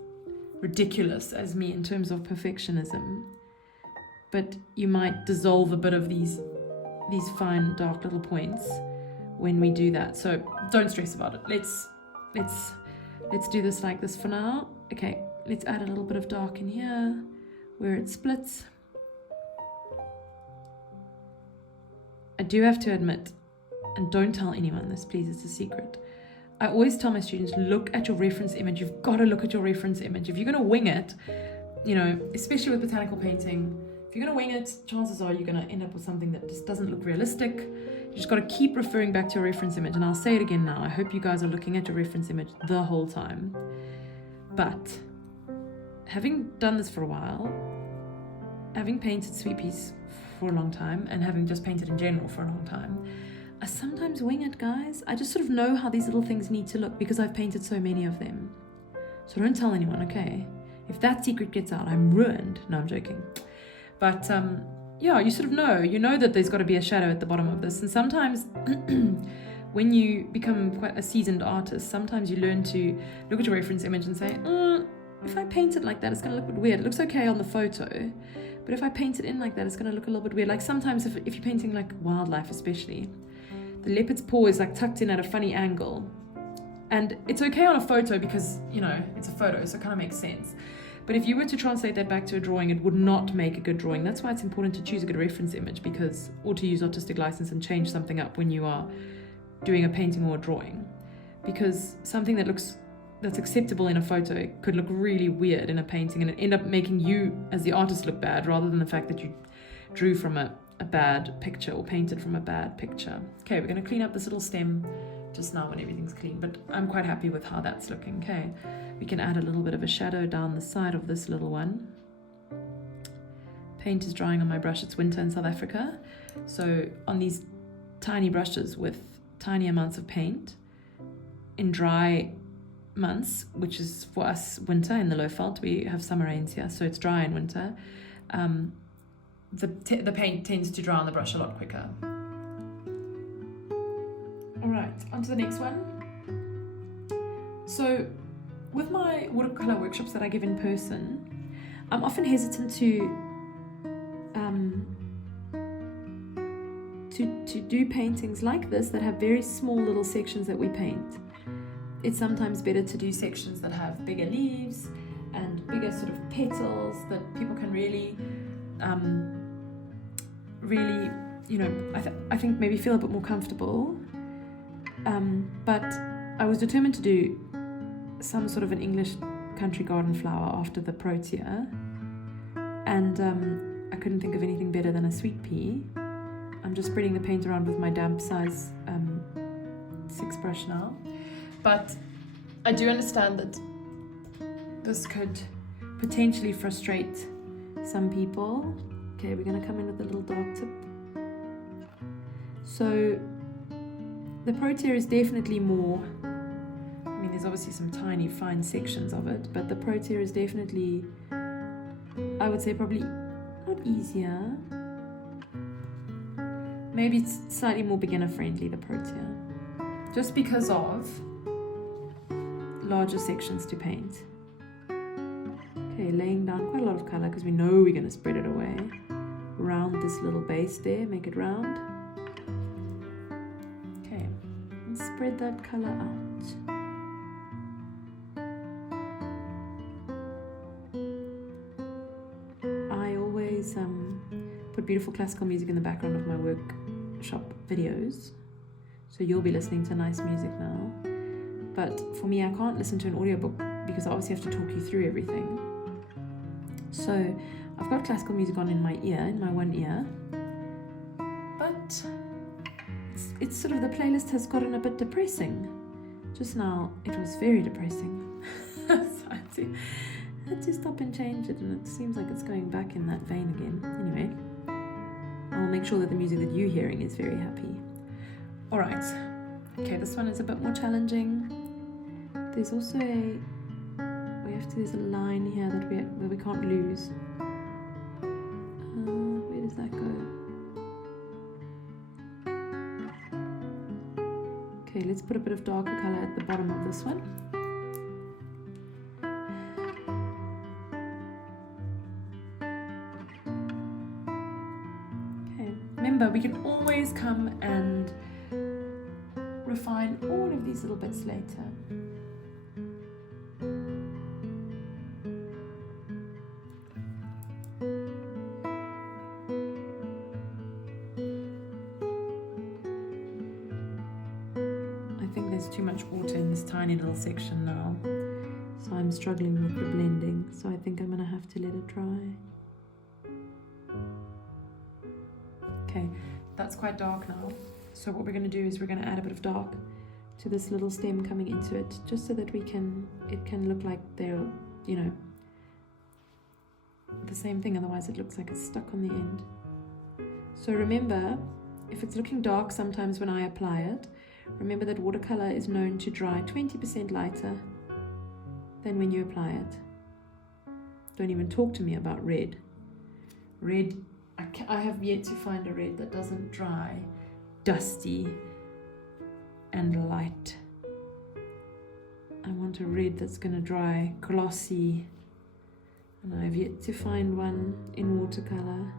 ridiculous as me in terms of perfectionism, but you might dissolve a bit of these fine dark little points when we do that, so don't stress about it. Let's do this like this for now. Okay, let's add a little bit of dark in here where it splits. I do have to admit, and don't tell anyone this, please, it's a secret. I always tell my students, look at your reference image. You've got to look at your reference image. If you're going to wing it, you know, especially with botanical painting, if you're going to wing it, chances are you're going to end up with something that just doesn't look realistic. You just got to keep referring back to your reference image. And I'll say it again now. I hope you guys are looking at your reference image the whole time. But having done this for a while, having painted Sweet Peas for a long time, and having just painted in general for a long time, I sometimes wing it, guys. I just sort of know how these little things need to look because I've painted so many of them. So don't tell anyone, okay? If that secret gets out, I'm ruined. No, I'm joking. But yeah, you sort of know. You know that there's got to be a shadow at the bottom of this. And sometimes when you become quite a seasoned artist, sometimes you learn to look at your reference image and say, if I paint it like that, it's going to look a bit weird. It looks okay on the photo, but if I paint it in like that, it's going to look a little bit weird. Like sometimes if you're painting like wildlife especially, the leopard's paw is like tucked in at a funny angle. And it's okay on a photo because, you know, it's a photo, so it kind of makes sense. But if you were to translate that back to a drawing, it would not make a good drawing. That's why it's important to choose a good reference image, or to use artistic license and change something up when you are doing a painting or a drawing. Because something that's acceptable in a photo could look really weird in a painting, and it end up making you as the artist look bad, rather than the fact that you drew from a bad picture or painted from a bad picture. Okay, we're going to clean up this little stem just now when everything's clean, but I'm quite happy with how that's looking. Okay, we can add a little bit of a shadow down the side of this little one. Paint is drying on my brush. It's winter in South Africa, so on these tiny brushes with tiny amounts of paint in dry months, which is for us winter in the Lowveld, we have summer rains here, so it's dry in winter. The paint tends to dry on the brush a lot quicker. Alright, on to the next one. So with my watercolour workshops that I give in person, I'm often hesitant to do paintings like this that have very small little sections that we paint. It's sometimes better to do sections that have bigger leaves and bigger sort of petals that people can really, you know, I think maybe feel a bit more comfortable. But I was determined to do some sort of an English country garden flower after the protea. And I couldn't think of anything better than a sweet pea. I'm just spreading the paint around with my damp size 6 brush now. But I do understand that this could potentially frustrate some people. Okay, we're going to come in with a little dark tip. So the Protea is definitely more, I mean there's obviously some tiny fine sections of it, but the Protea is definitely, I would say probably not easier. Maybe it's slightly more beginner friendly, the Protea. Just because of larger sections to paint. Okay, laying down quite a lot of colour because we know we're going to spread it away. Round this little base there, make it round. Okay, and spread that colour out. I always put beautiful classical music in the background of my workshop videos. So you'll be listening to nice music now. But for me, I can't listen to an audiobook because I obviously have to talk you through everything. So I've got classical music on in my ear, in my one ear. But it's sort of, the playlist has gotten a bit depressing. Just now, it was very depressing. So I had to stop and change it, and it seems like it's going back in that vein again. Anyway, I'll make sure that the music that you're hearing is very happy. Alright, okay, this one is a bit more challenging. There's also there's a line here that where we can't lose. Where does that go? Okay, let's put a bit of darker colour at the bottom of this one. Okay, remember we can always come and refine all of these little bits later. Too much water in this tiny little section now, so I'm struggling with the blending, so I think I'm gonna have to let it dry. Okay, that's quite dark now, so what we're going to do is we're going to add a bit of dark to this little stem coming into it, just so that it can look like they're, you know, the same thing, otherwise it looks like it's stuck on the end. So remember, if it's looking dark sometimes when I apply it, remember that watercolour is known to dry 20% lighter than when you apply it. Don't even talk to me about red. Red, I have yet to find a red that doesn't dry dusty and light. I want a red that's going to dry glossy, and I've yet to find one in watercolour.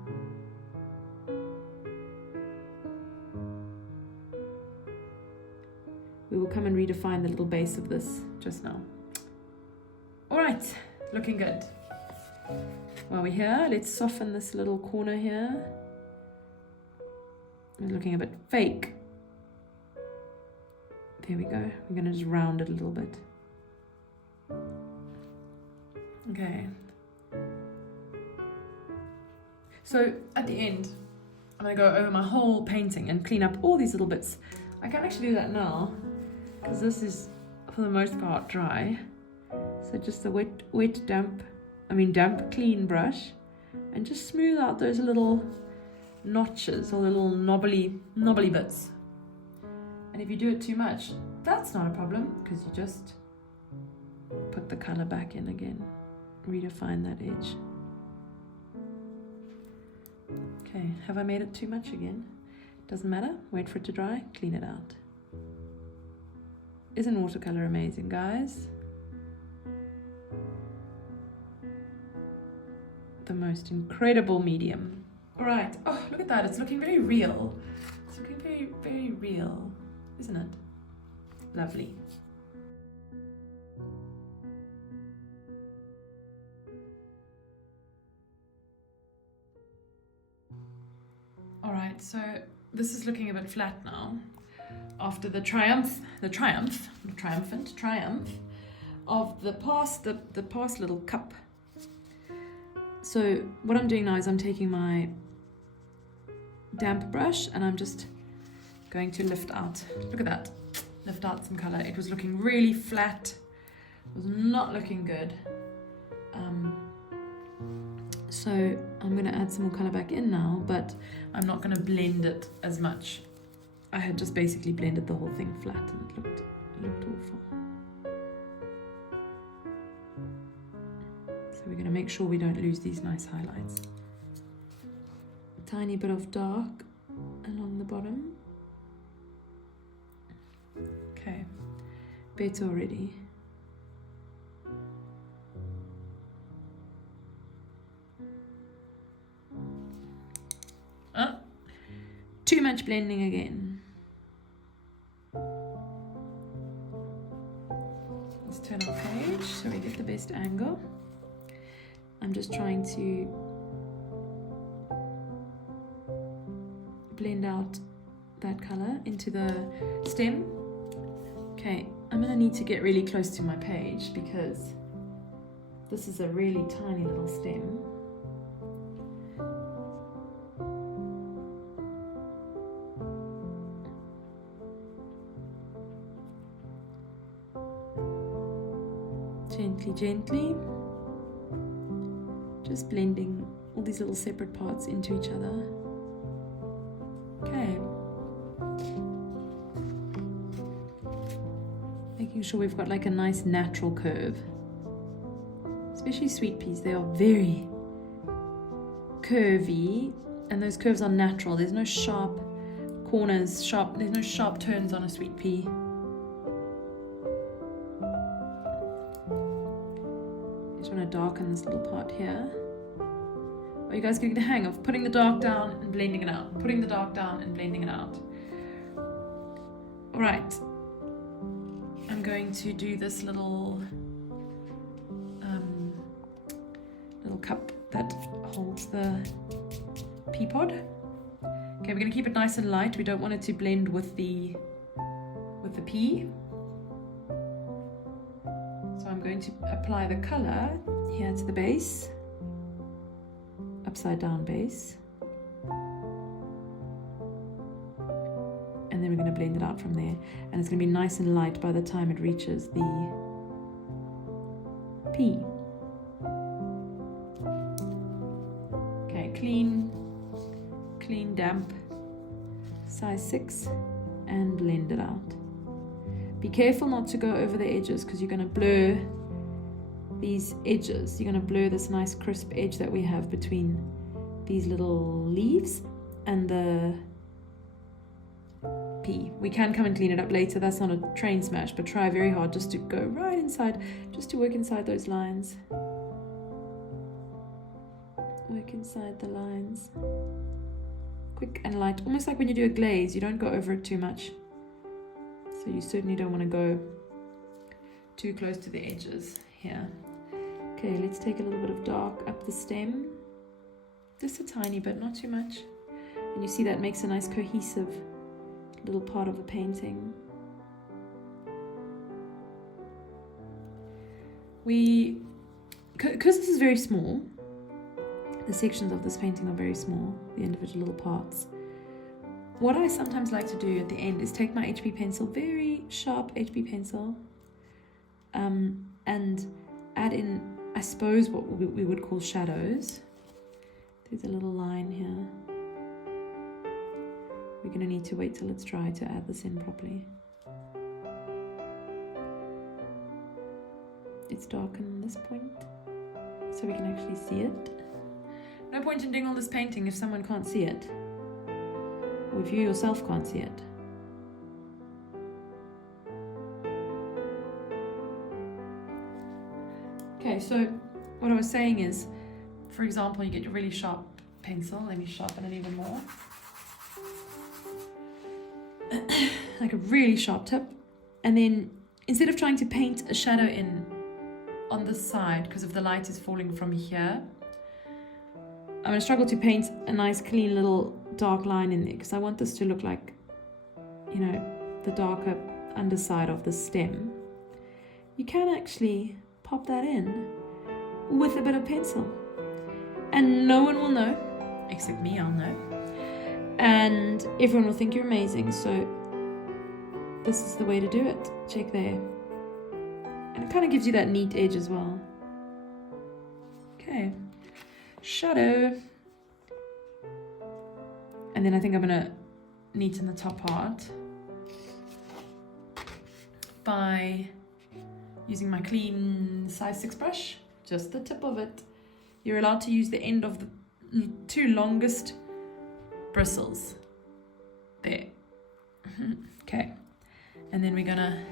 We will come and redefine the little base of this just now. Alright, looking good. While we're here, let's soften this little corner here. It's looking a bit fake. There we go. I'm going to just round it a little bit. Okay. So at the end, I'm going to go over my whole painting and clean up all these little bits. I can actually do that now, because this is, for the most part, dry. So just a damp, clean brush, and just smooth out those little notches or the little knobbly bits. And if you do it too much, that's not a problem, because you just put the color back in again, redefine that edge. Okay, have I made it too much again? Doesn't matter, wait for it to dry, clean it out. Isn't watercolor amazing, guys? The most incredible medium. All right, oh, look at that, it's looking very real. It's looking very, very real, isn't it? Lovely. All right, so this is looking a bit flat now after the triumph of the past little cup. So what I'm doing now is I'm taking my damp brush and I'm just going to lift out, look at that, lift out some colour. It was looking really flat, it was not looking good. So I'm going to add some more colour back in now, but I'm not going to blend it as much. I had just basically blended the whole thing flat and it looked awful. So we're going to make sure we don't lose these nice highlights. A tiny bit of dark along the bottom. Okay, better already. Too much blending again. Let's turn our page so we get the best angle. I'm just trying to blend out that color into the stem. Okay, I'm gonna need to get really close to my page because this is a really tiny little stem. Gently, just blending all these little separate parts into each other. Okay. Making sure we've got like a nice natural curve. Especially sweet peas, they are very curvy and those curves are natural. There's no sharp corners, there's no sharp turns on a sweet pea. Darken this little part here. Are you guys getting the hang of putting the dark down and blending it out? Putting the dark down and blending it out. Alright. I'm going to do this little cup that holds the pea pod. Okay, we're going to keep it nice and light. We don't want it to blend with the pea. So I'm going to apply the colour here to the base, upside down base, and then we're going to blend it out from there, and it's going to be nice and light by the time it reaches the pea. Okay, clean, damp, size 6, and blend it out. Be careful not to go over the edges because you're going to blur these edges. You're going to blur this nice crisp edge that we have between these little leaves and the pea. We can come and clean it up later. That's not a train smash, but try very hard just to go right inside, just to work inside those lines. Work inside the lines. Quick and light, almost like when you do a glaze, you don't go over it too much. So you certainly don't want to go too close to the edges here. Okay, let's take a little bit of dark up the stem. Just a tiny bit, not too much. And you see that makes a nice cohesive little part of a painting. Because this is very small, the sections of this painting are very small, the individual little parts. What I sometimes like to do at the end is take my HB pencil, very sharp HB pencil, and add in, I suppose, what we would call shadows. There's a little line here. We're going to need to wait till it's dry to add this in properly. It's darkened at this point, so we can actually see it. No point in doing all this painting if someone can't see it. Or if you yourself can't see it. Okay, so what I was saying is, for example, you get your really sharp pencil. Let me sharpen it even more. Like a really sharp tip. And then instead of trying to paint a shadow in on this side, because if the light is falling from here, I'm going to struggle to paint a nice clean little dark line in there, because I want this to look like, you know, the darker underside of the stem. You can actually pop that in with a bit of pencil. And no one will know, except me, I'll know. And everyone will think you're amazing, so this is the way to do it. Check there. And it kind of gives you that neat edge as well. Okay, shadow. And then I think I'm gonna neaten the top part by using my clean size 6 brush, just the tip of it. You're allowed to use the end of the 2 longest bristles. There. Okay. And then we're gonna,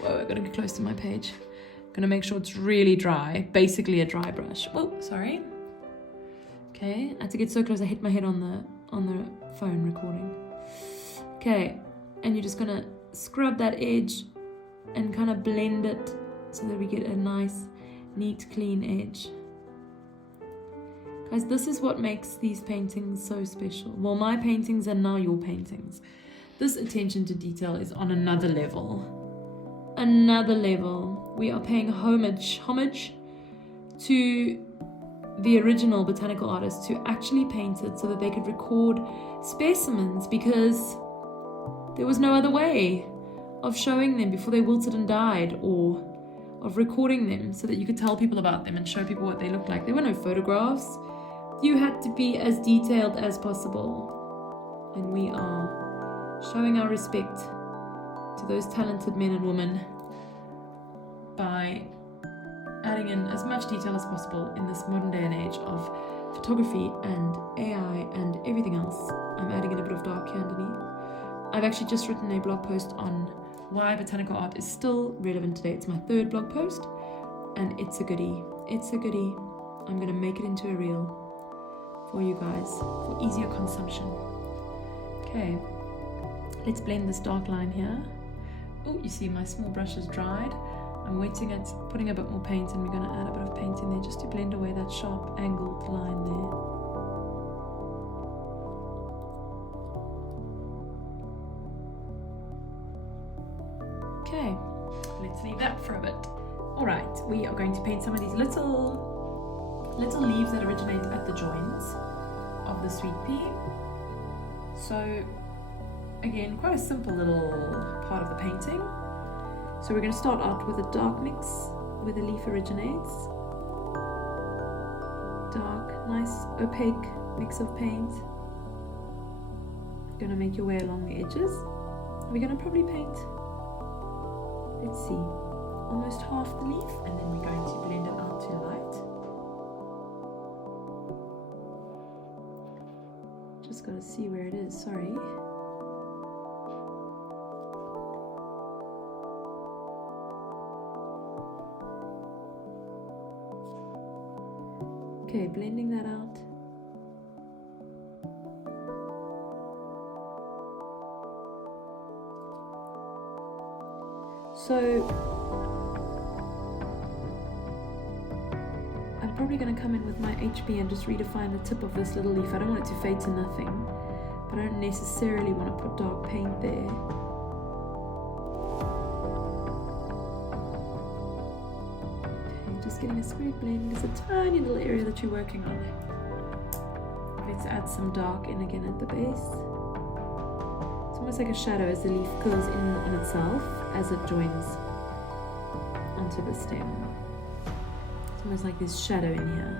whoa, I gotta get close to my page. Gonna make sure it's really dry, basically a dry brush. Oh, sorry. Okay, I had to get so close I hit my head on the phone recording. Okay, and you're just gonna scrub that edge and kind of blend it so that we get a nice, neat, clean edge. Guys, this is what makes these paintings so special. Well, my paintings and now your paintings. This attention to detail is on another level. Another level. We are paying homage to the original botanical artists who actually painted so that they could record specimens, because there was no other way of showing them before they wilted and died, or of recording them so that you could tell people about them and show people what they looked like. There were no photographs. You had to be as detailed as possible. And we are showing our respect to those talented men and women by adding in as much detail as possible in this modern day and age of photography and AI and everything else. I'm adding in a bit of dark here underneath. I've actually just written a blog post on why botanical art is still relevant today. It's my 3rd blog post, and it's a goodie. It's a goodie. I'm going to make it into a reel for you guys for easier consumption. Okay, let's blend this dark line here. Oh, you see my small brush is dried. I'm wetting it, putting a bit more paint, and we're going to add a bit of paint in there just to blend away that sharp angled line there. Okay, let's leave that for a bit. Alright, we are going to paint some of these little leaves that originate at the joins of the sweet pea. So again, quite a simple little part of the painting. So we're going to start out with a dark mix where the leaf originates. Dark, nice, opaque mix of paint. Going to make your way along the edges. We're going to probably paint, let's see, almost half the leaf, and then we're going to blend it out to light. Just got to see where it is, sorry. Okay, blending that out. So I'm probably going to come in with my HB and just redefine the tip of this little leaf. I don't want it to fade to nothing, but I don't necessarily want to put dark paint there. Just getting a smooth blend. There's a tiny little area that you're working on. Let's add some dark in again at the base. It's almost like a shadow as the leaf curls in on itself as it joins onto the stem. It's almost like there's shadow in here.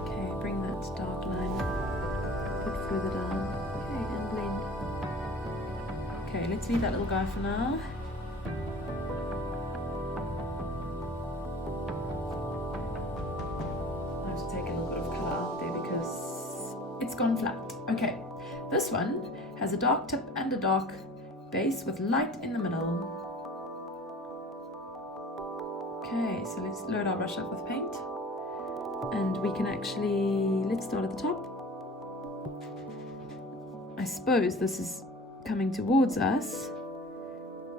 Okay, bring that dark line a bit further down. Okay, and blend. Okay, let's leave that little guy for now. It's gone flat. Okay, this one has a dark tip and a dark base with light in the middle. Okay, so let's load our brush up with paint, and we can actually, let's start at the top. I suppose this is coming towards us,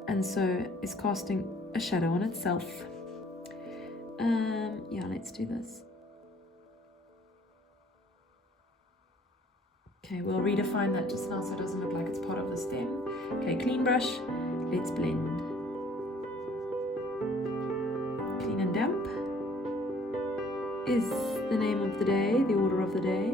and so it's casting a shadow on itself. Yeah, let's do this. Okay, we'll redefine that just now so it doesn't look like it's part of the stem. Okay, clean brush, let's blend. Clean is the name of the day, the order of the day.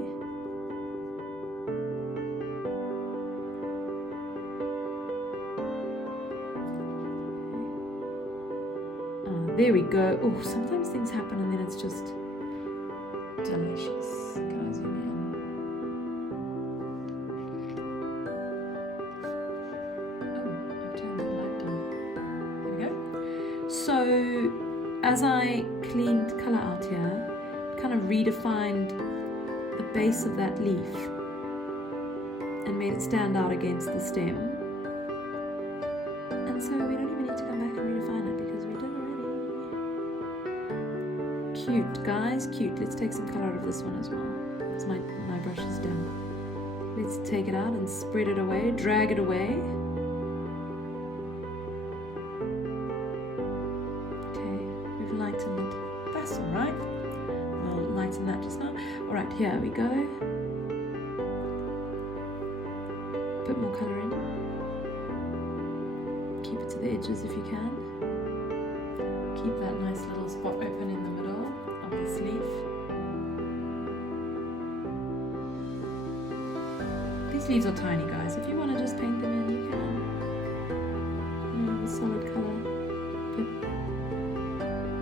There we go. Oh, sometimes things happen and then it's just delicious. Can I zoom in? Oh, I've turned the light on. There we go. So, as I cleaned colour out here, it kind of redefined the base of that leaf and made it stand out against the stem. And so we don't even need to come back and redefine it because we did already. Cute, guys, cute. Let's take some colour out of this one as well, because my brush is damp. Let's take it out and spread it away, drag it away. Okay, we've lightened it. That's alright. I'll lighten that just now. Alright, here we go. Put more colour in. Keep it to the edges if you can. Keep that nice little spot open in the middle of this leaf. These leaves are tiny, guys. If you want to just paint them in, you can. A solid colour. But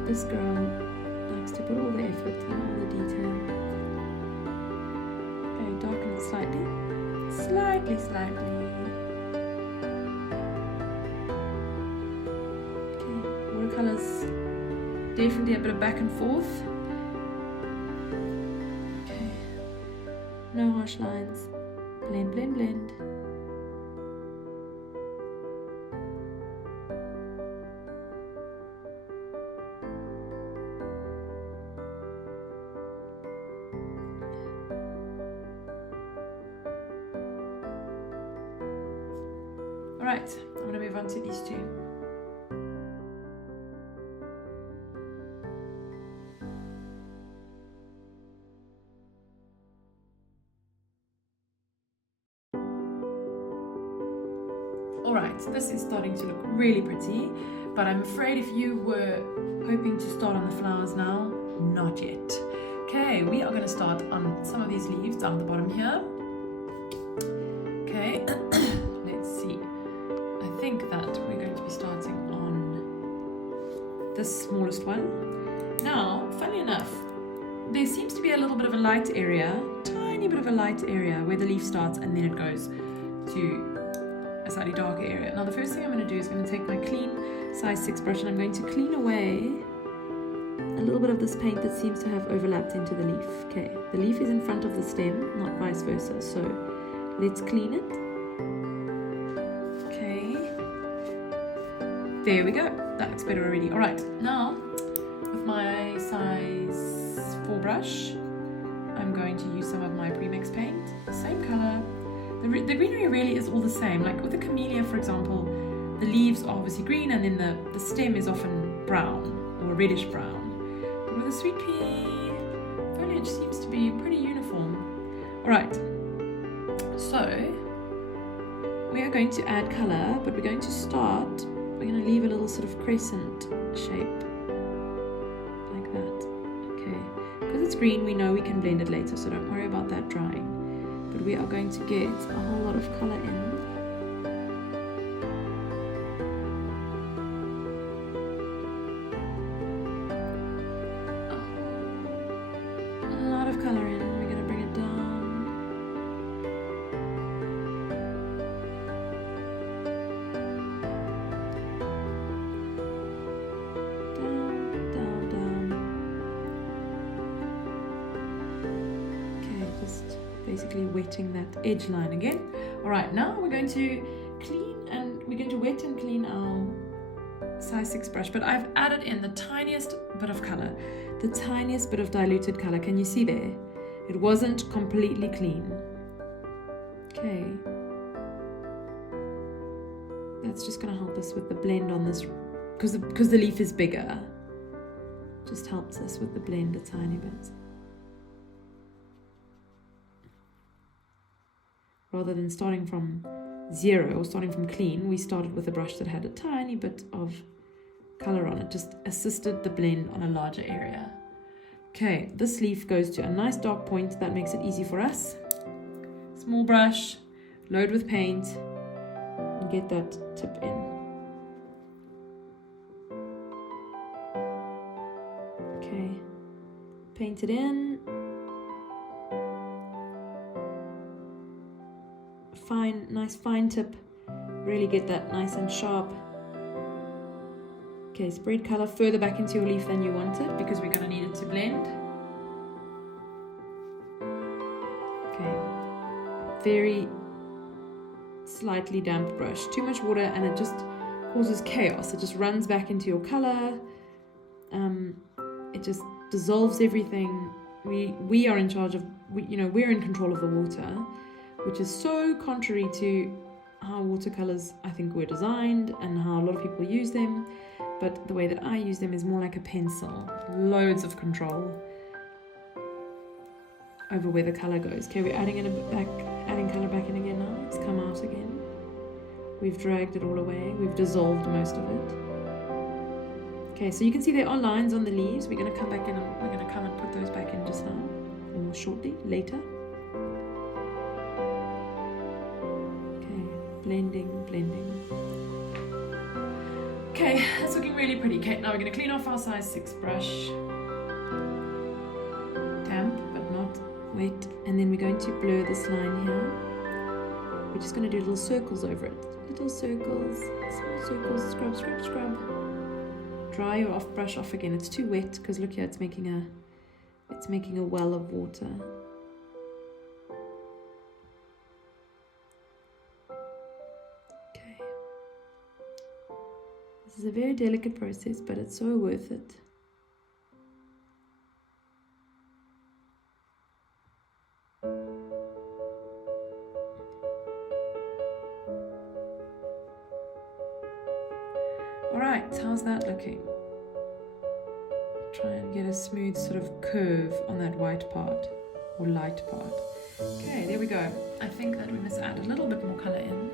this girl likes to put all the effort and all the detail. Okay, darken it slightly. Slightly. Watercolours, definitely a bit of back and forth. Okay, no harsh lines. Blend, blend, blend. Alright, I'm going to move on to these two. Alright, so this is starting to look really pretty, but I'm afraid if you were hoping to start on the flowers now, not yet. Okay, we are going to start on some of these leaves down the bottom here. Okay, let's see. I think that we're going to be starting on this smallest one. Now, funny enough, there seems to be a little bit of a light area, tiny bit of a light area where the leaf starts and then it goes to a slightly darker area. Now the first thing I'm going to do is going to take my clean size 6 brush and I'm going to clean away a little bit of this paint that seems to have overlapped into the leaf. Okay, the leaf is in front of the stem, not vice versa, so let's clean it. Okay, there we go, that looks better already. Alright, now with my size 4 brush I'm going to use some of my Premix paint, same colour. The greenery really is all the same. Like with the camellia, for example, the leaves are obviously green and then the stem is often brown or reddish brown. But with the sweet pea, foliage seems to be pretty uniform. Alright, so we are going to add colour, but we're going to leave a little sort of crescent shape like that. Okay, because it's green, we know we can blend it later, so don't worry about that drying. But we are going to get a whole lot of colour in. A lot of colour in. We're going to bring it down. Down, down. Okay, just basically wetting that edge line again. Alright, now we're going to wet and clean our size 6 brush, but I've added in the tiniest bit of colour, the tiniest bit of diluted colour. Can you see there? It wasn't completely clean. Okay. That's just going to help us with the blend on this, because the leaf is bigger. Just helps us with the blend a tiny bit. Rather than starting from 0 or starting from clean, we started with a brush that had a tiny bit of colour on it, just assisted the blend on a larger area. Okay, this leaf goes to a nice dark point that makes it easy for us. Small brush, load with paint, and get that tip in. Okay, paint it in. Nice fine tip. Really get that nice and sharp. Okay, spread color further back into your leaf than you want it because we're going to need it to blend. Okay, very slightly damp brush. Too much water and it just causes chaos. It just runs back into your color. It just dissolves everything. We are in charge of, we're in control of the water, which is so contrary to how watercolors I think were designed and how a lot of people use them. But the way that I use them is more like a pencil. Loads of control over where the color goes. Okay, we're adding color back in again now. It's come out again. We've dragged it all away. We've dissolved most of it. Okay, so you can see there are lines on the leaves. We're going to come back in and we're going to come and put those back in just now, or shortly, later. Okay, blending. Okay, that's looking really pretty. Okay, now we're going to clean off our size 6 brush. Damp, but not wet. And then we're going to blur this line here. We're just going to do little circles over it. Little circles, small circles, scrub. Dry your brush off again. It's too wet because look here, it's making a well of water. Okay. This is a very delicate process, but it's so worth it. Alright, how's that looking? Try and get a smooth sort of curve on that white part, or light part. Okay, there we go. I think that we must add a little bit more colour in.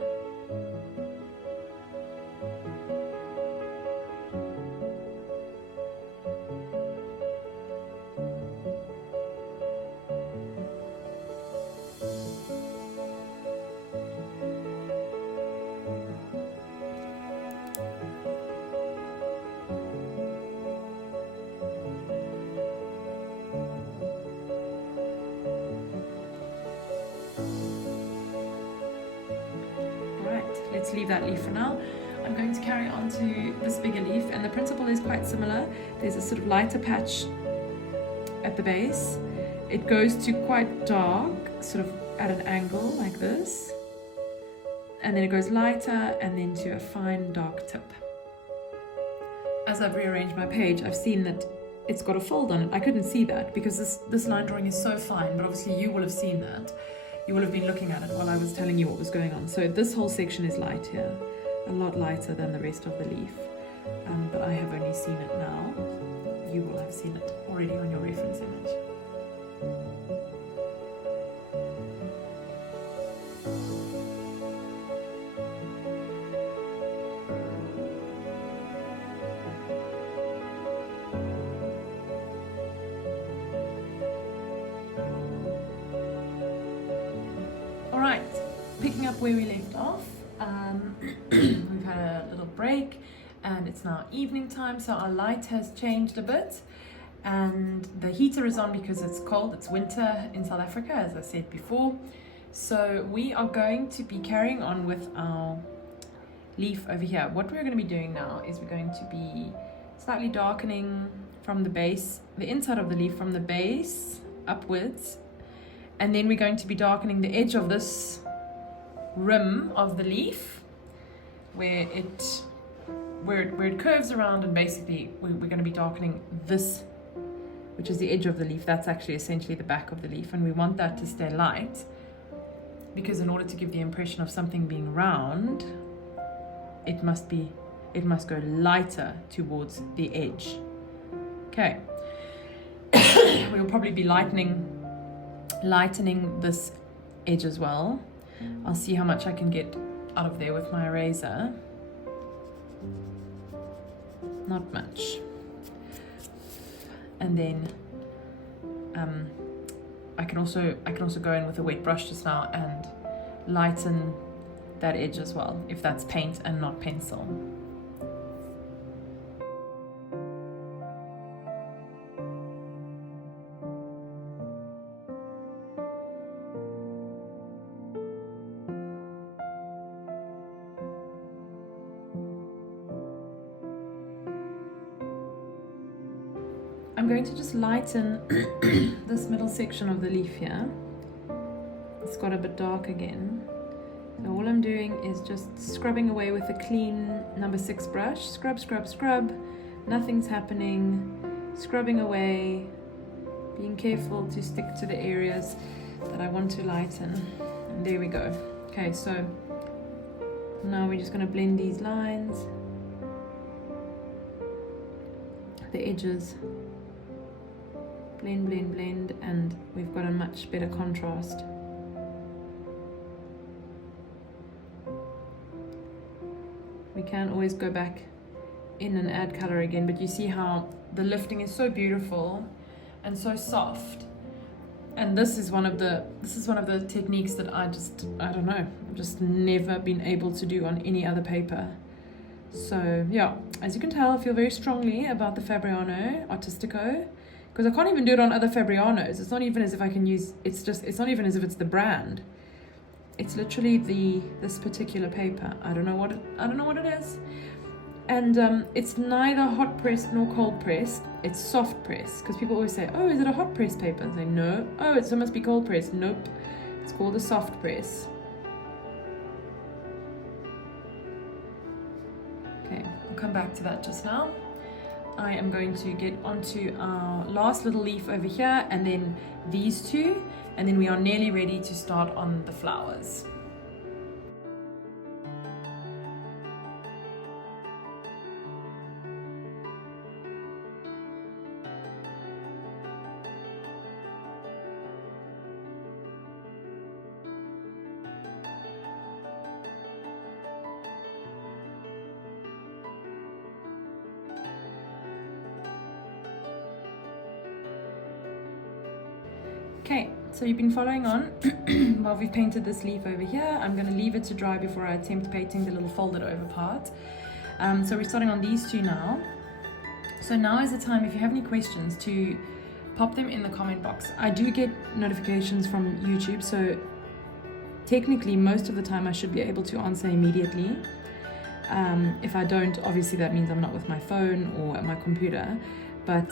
Let's leave that leaf for now. I'm going to carry on to this bigger leaf, and the principle is quite similar. There's a sort of lighter patch at the base. It goes to quite dark, sort of at an angle like this, and then it goes lighter and then to a fine dark tip. As I've rearranged my page, I've seen that it's got a fold on it. I couldn't see that because this line drawing is so fine, but obviously you will have seen that. You will have been looking at it while I was telling you what was going on. So this whole section is light here, a lot lighter than the rest of the leaf. But I have only seen it now. You will have seen it already on your reference image. Picking up where we left off, we've had a little break and it's now evening time, so our light has changed a bit and the heater is on because it's cold, it's winter in South Africa, as I said before. So we are going to be carrying on with our leaf over here. What we're going to be doing now is we're going to be slightly darkening from the base, the inside of the leaf from the base upwards, and then we're going to be darkening the edge of this rim of the leaf where it curves around, and basically we're going to be darkening this, which is the edge of the leaf. That's actually essentially the back of the leaf, and we want that to stay light because in order to give the impression of something being round, it must go lighter towards the edge. Okay. We'll probably be lightening this edge as well. I'll see how much I can get out of there with my eraser. Not much. And then I can also go in with a wet brush just now and lighten that edge as well, if that's paint and not pencil. I'm going to just lighten this middle section of the leaf here. It's got a bit dark again. So all I'm doing is just scrubbing away with a clean number 6 brush. Scrub, scrub, scrub. Nothing's happening. Scrubbing away. Being careful to stick to the areas that I want to lighten. And there we go. Okay, so now we're just going to blend these lines, the edges. Blend, blend, blend, and we've got a much better contrast. We can always go back in and add color again, but you see how the lifting is so beautiful and so soft. And this is one of the techniques that I don't know, I've just never been able to do on any other paper. So yeah, as you can tell, I feel very strongly about the Fabriano Artistico, because I can't even do it on other Fabrianos. It's not even as if I can use, it's not even as if it's the brand. It's literally this particular paper. I don't know what it is. And it's neither hot pressed nor cold pressed. It's soft pressed, because people always say, oh, is it a hot press paper? And I say, no. Oh, it must be cold pressed. Nope. It's called a soft press. Okay, I'll come back to that just now. I am going to get onto our last little leaf over here, and then these two, and then we are nearly ready to start on the flowers. Okay, so you've been following on while we've painted this leaf over here. I'm going to leave it to dry before I attempt painting the little folded over part. So we're starting on these two now. So now is the time, if you have any questions, to pop them in the comment box. I do get notifications from YouTube, so technically most of the time I should be able to answer immediately. If I don't, obviously that means I'm not with my phone or at my computer, but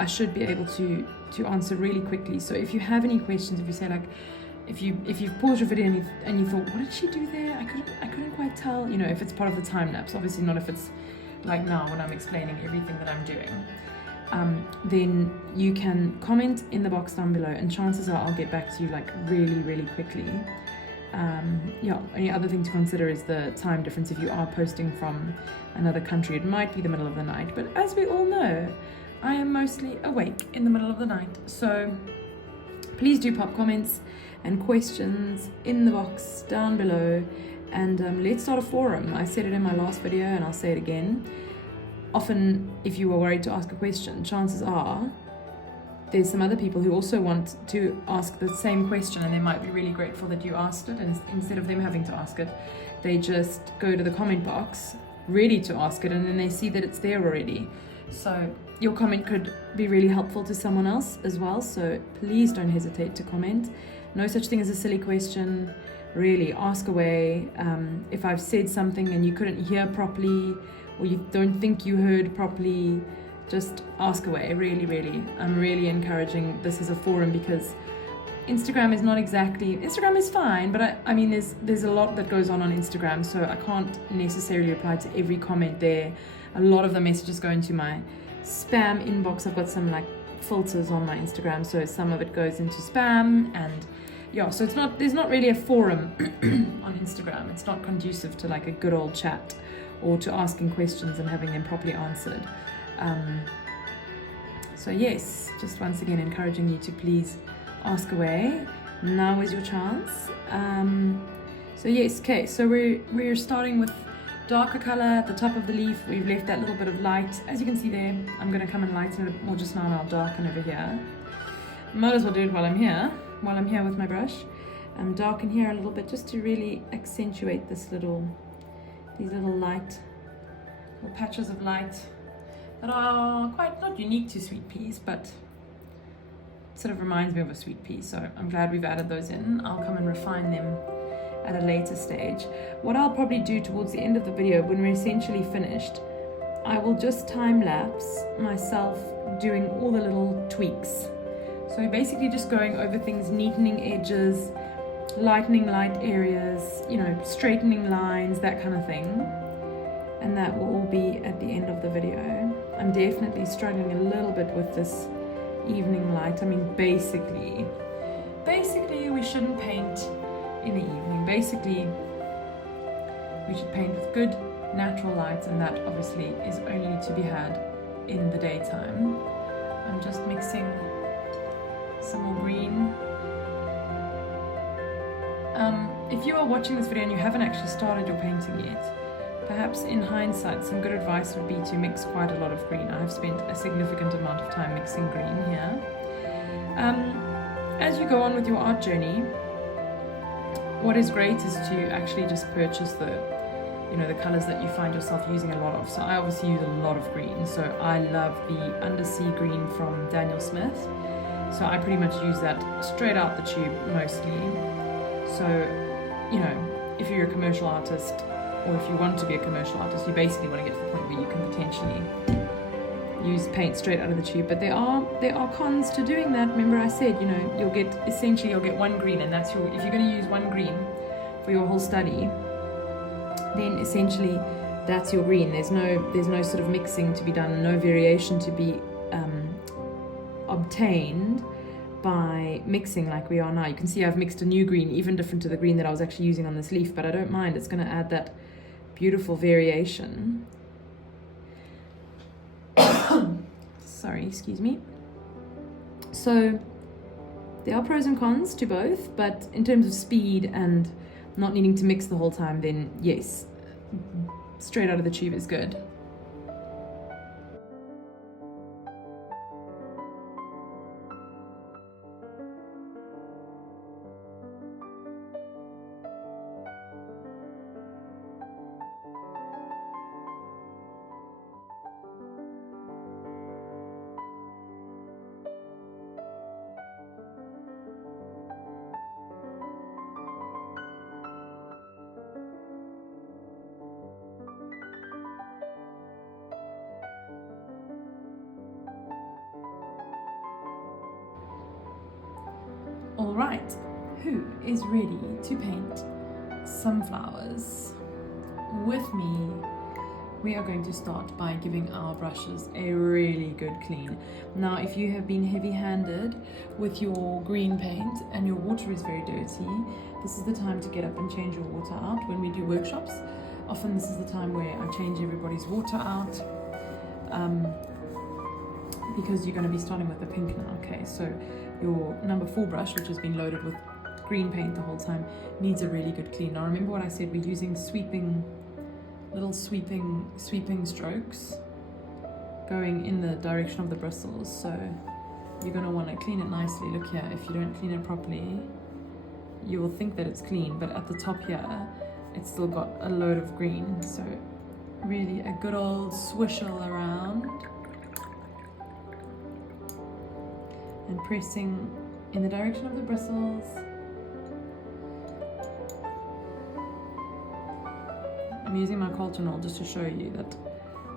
I should be able to answer really quickly. So if you have any questions, if you say, like, if you've paused your video and you thought, what did she do there? I couldn't quite tell. You know, if it's part of the time lapse, obviously not if it's like now when I'm explaining everything that I'm doing. Then you can comment in the box down below, and chances are I'll get back to you like really, really quickly. Yeah, only other thing to consider is the time difference. If you are posting from another country, it might be the middle of the night, but as we all know, I am mostly awake in the middle of the night. So please do pop comments and questions in the box down below, and let's start a forum. I said it in my last video and I'll say it again. Often if you are worried to ask a question, chances are there's some other people who also want to ask the same question, and they might be really grateful that you asked it, and instead of them having to ask it, they just go to the comment box ready to ask it, and then they see that it's there already. So your comment could be really helpful to someone else as well, so please don't hesitate to comment. No such thing as a silly question. Really, ask away. If I've said something and you couldn't hear properly, or you don't think you heard properly, just ask away. Really, really, I'm really encouraging this as a forum, because Instagram is not exactly, Instagram is fine, but I mean there's a lot that goes on Instagram, so I can't necessarily reply to every comment there. A lot of the messages go into my spam inbox. I've got some like filters on my Instagram, so some of it goes into spam, and yeah, so there's not really a forum on Instagram. It's not conducive to like a good old chat or to asking questions and having them properly answered. So yes, just once again encouraging you to please ask away. Now is your chance. So yes, okay, so we're starting with darker color at the top of the leaf. We've left that little bit of light. As you can see there, I'm going to come and lighten it more just now, and I'll darken over here. Might as well do it while I'm here with my brush. Darken here a little bit just to really accentuate these little patches of light that are quite not unique to sweet peas, but sort of reminds me of a sweet pea. So I'm glad we've added those in. I'll come and refine them at a later stage. What I'll probably do towards the end of the video, when we're essentially finished, I will just time lapse myself doing all the little tweaks. So basically just going over things, neatening edges, lightening light areas, straightening lines, that kind of thing. And that will all be at the end of the video. I'm definitely struggling a little bit with this evening light. I mean, basically we shouldn't paint in the evening. Basically, we should paint with good natural light, and that obviously is only to be had in the daytime. I'm just mixing some more green. If you are watching this video and you haven't actually started your painting yet, perhaps in hindsight some good advice would be to mix quite a lot of green. I've spent a significant amount of time mixing green here. As you go on with your art journey, what is great is to actually just purchase the colors that you find yourself using a lot of. So I obviously use a lot of green. So I love the Undersea green from Daniel Smith. So I pretty much use that straight out the tube mostly. So, if you're a commercial artist, or if you want to be a commercial artist, you basically want to get to the point where you can potentially use paint straight out of the tube. But there are cons to doing that. Remember I said, you'll get one green, and that's if you're going to use one green for your whole study, then essentially that's your green. There's no sort of mixing to be done, no variation to be obtained by mixing like we are now. You can see I've mixed a new green, even different to the green that I was actually using on this leaf, but I don't mind. It's going to add that beautiful variation. Sorry, excuse me. So there are pros and cons to both, but in terms of speed and not needing to mix the whole time, then yes, straight out of the tube is good. Alright, who is ready to paint sunflowers with me? We are going to start by giving our brushes a really good clean. Now, if you have been heavy-handed with your green paint and your water is very dirty, this is the time to get up and change your water out. When we do workshops, often this is the time where I change everybody's water out, because you're going to be starting with the pink now. Okay, so your number 4 brush, which has been loaded with green paint the whole time, needs a really good clean. Now remember what I said, we're using little sweeping strokes going in the direction of the bristles, so you're going to want to clean it nicely. Look here, if you don't clean it properly, you will think that it's clean, but at the top here it's still got a load of green. So really a good old swishel around and pressing in the direction of the bristles. I'm using my carlton roll just to show you that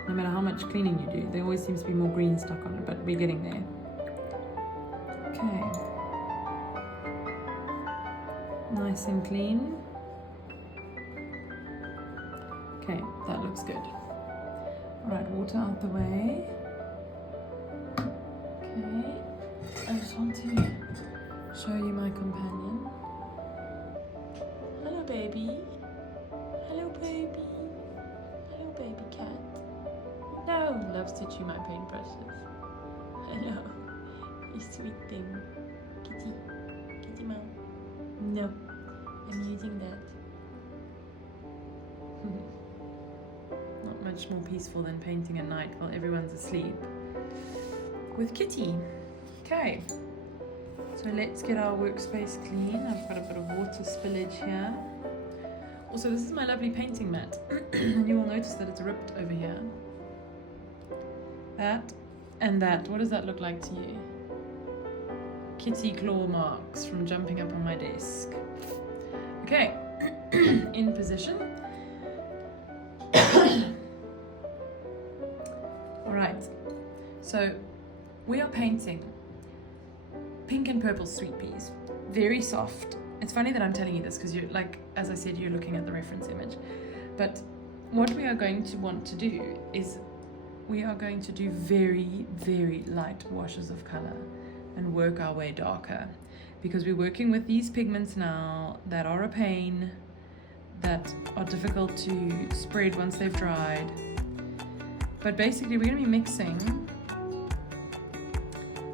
no matter how much cleaning you do, there always seems to be more green stuck on it, but we're getting there. Okay. Nice and clean. Okay, that looks good. Alright, water out the way. Okay. I just want to show you my companion. Hello, baby. Hello, baby. Hello, baby cat. No, loves to chew my paintbrushes. Hello, you sweet thing. Kitty. Kitty mom. No, I'm using that. much more peaceful than painting at night while everyone's asleep with Kitty. Okay, so let's get our workspace clean. I've got a bit of water spillage here. Also, this is my lovely painting mat, and you will notice that it's ripped over here. That and that. What does that look like to you? Kitty claw marks from jumping up on my desk. Okay, in position. Alright, so we are painting pink and purple sweet peas. Very soft. It's funny that I'm telling you this because you're like, as I said, you're looking at the reference image. But what we are going to want to do is we are going to do very, very light washes of color and work our way darker, because we're working with these pigments now that are a pain, that are difficult to spread once they've dried. But basically we're going to be mixing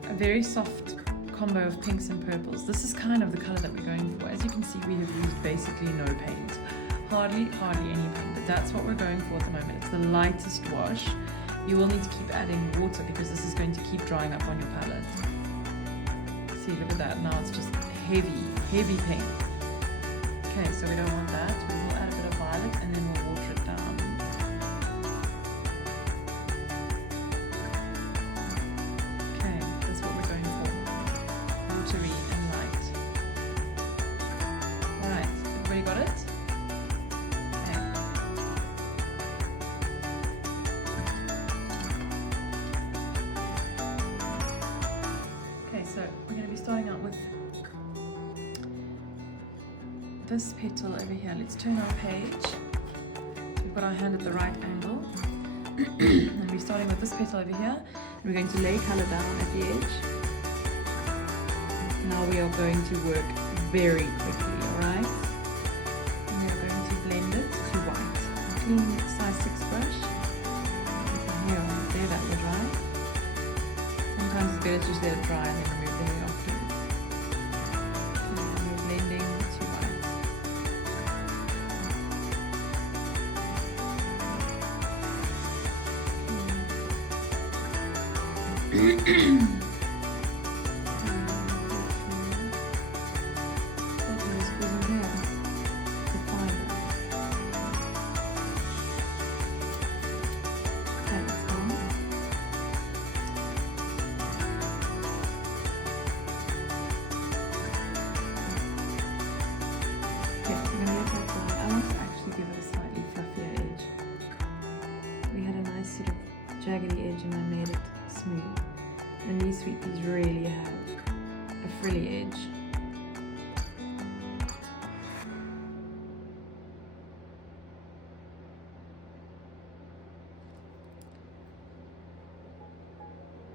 a very soft combo of pinks and purples. This is kind of the color that we're going for. As you can see, we have used basically no paint, hardly any paint, but that's what we're going for at the moment. It's the lightest wash. You will need to keep adding water because this is going to keep drying up on your palette. See, look at that. Now it's just heavy pink. Okay, so we don't want that. We will add a bit of violet and then we'll water it down. Okay, that's what we're going for. Watery and light. Alright, everybody got it? Okay, so we're going to be starting out with this petal over here. Let's turn our page. We've got our hand at the right angle. And we're starting with this petal over here. And we're going to lay colour down at the edge. Now we are going to work very quickly, alright? And we are going to blend it to white. Clean size 6 brush. Put my hair on it there, that will dry. Sometimes it's better to just let it dry and then remove the hair afterwards. And we're blending to white. Jaggedy edge and I made it smooth. And these sweet peas really have a frilly edge.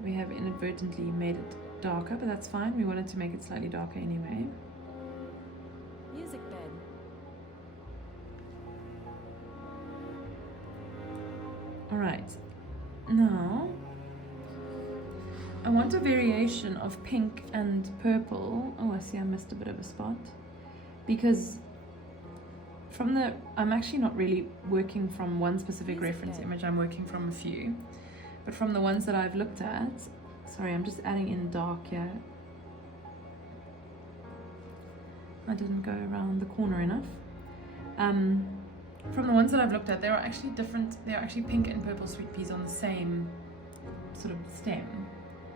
We have inadvertently made it darker, but that's fine. We wanted to make it slightly darker anyway. Music bed. Alright. Now, I want a variation of pink and purple. Oh, I see I missed a bit of a spot. Because I'm actually not really working from one specific reference image, I'm working from a few. But from the ones that I've looked at, sorry, I'm just adding in dark here. I didn't go around the corner enough. From the ones that I've looked at, there are actually pink and purple sweet peas on the same sort of stem.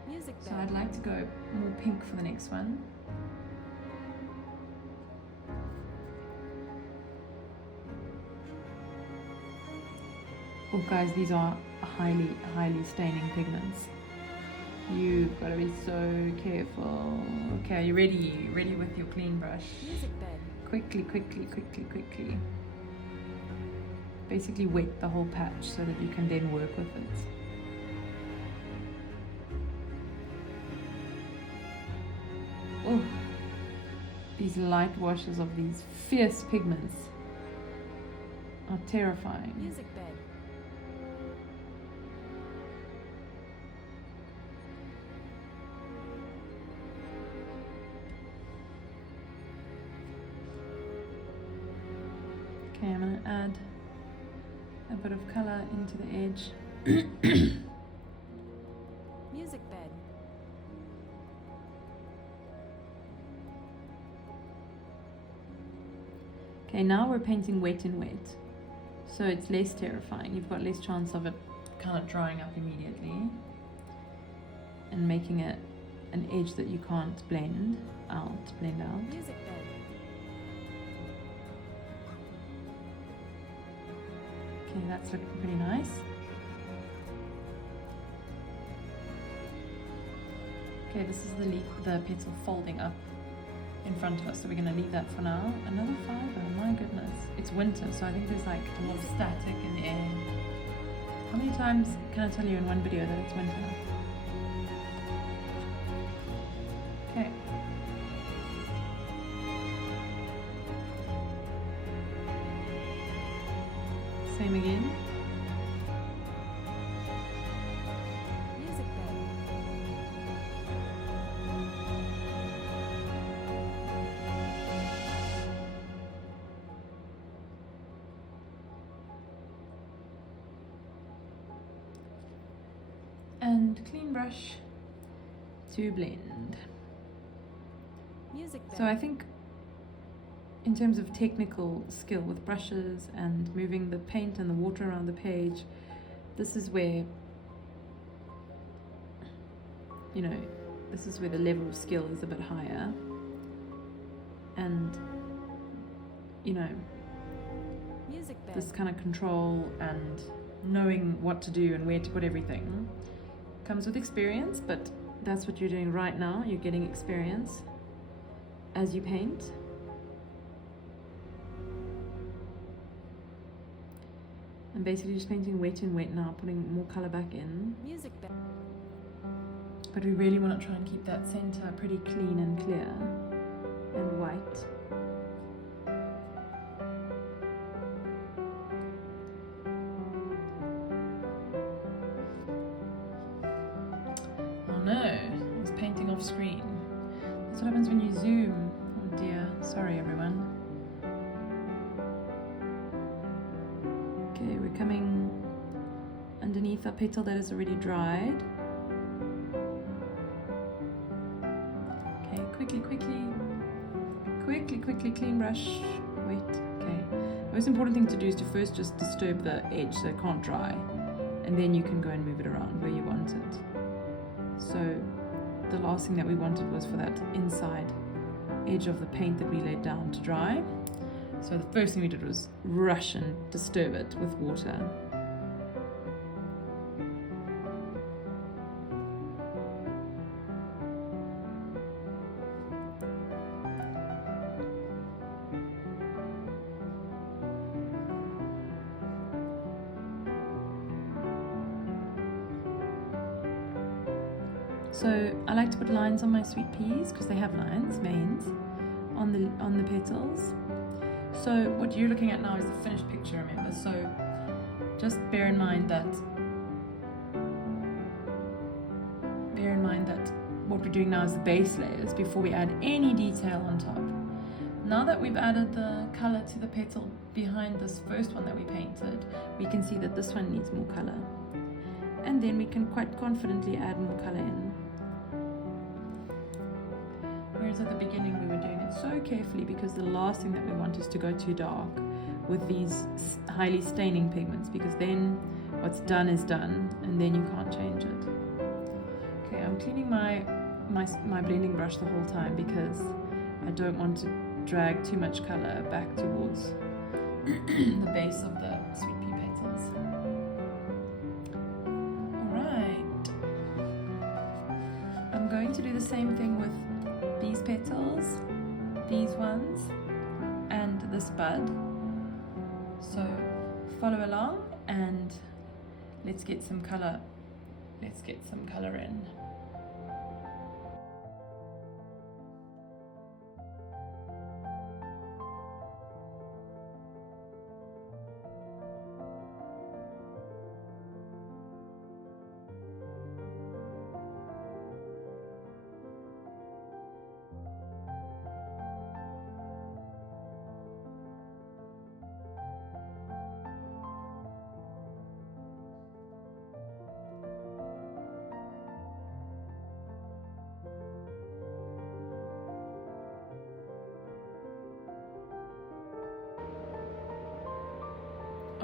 Music So bed. I'd like to go more pink for the next one. Oh guys, these are highly staining pigments. You've got to be so careful. Okay, are you ready? Ready with your clean brush? Music bed. Quickly. Basically wet the whole patch so that you can then work with it. Oh, these light washes of these fierce pigments are terrifying. Music bed. Okay, I'm going to add a bit of colour into the edge. Music bed. Okay, now we're painting wet in wet. So it's less terrifying. You've got less chance of it kind of drying up immediately and making it an edge that you can't blend out. Music bed. Okay, that's looking pretty nice. Okay, this is the petal folding up in front of us, so we're going to leave that for now. Another fibre, my goodness. It's winter, so I think there's like a lot of static in the air. How many times can I tell you in one video that it's winter? Okay. Same again. Music bed. And clean brush to blend. Music bed. So I think in terms of technical skill with brushes and moving the paint and the water around the page, this is where, you know, this is where the level of skill is a bit higher. And, you know, Music bed. this kind of control and knowing what to do and where to put everything comes with experience, but that's what you're doing right now. You're getting experience as you paint. I'm basically just painting wet in wet now, putting more colour back in. Music bed. But we really want to try and keep that centre pretty clean and clear and white. Oh no, I was painting off screen. That's what happens when you zoom. Oh dear, sorry everyone. Okay, we're coming underneath our petal that is already dried. Okay, quickly, clean brush. Wait, okay. Most important thing to do is to first just disturb the edge so it can't dry, and then you can go and move it around where you want it. So the last thing that we wanted was for that inside edge of the paint that we laid down to dry. So the first thing we did was rush and disturb it with water. So I like to put lines on my sweet peas because they have lines, veins, on the petals. So what you're looking at now is the finished picture, remember? So just bear in mind that what we're doing now is the base layers before we add any detail on top. Now that we've added the colour to the petal behind this first one that we painted, we can see that this one needs more colour. And then we can quite confidently add more colour in. Whereas at the beginning we were doing it so carefully because the last thing that we want is to go too dark with these highly staining pigments, because then what's done is done and then you can't change it. Okay, I'm cleaning my blending brush the whole time because I don't want to drag too much colour back towards the base of the sweet pea petals. Alright, I'm going to do the same thing with these petals, these ones, and this bud. So follow along and let's get some colour. Let's get some colour in.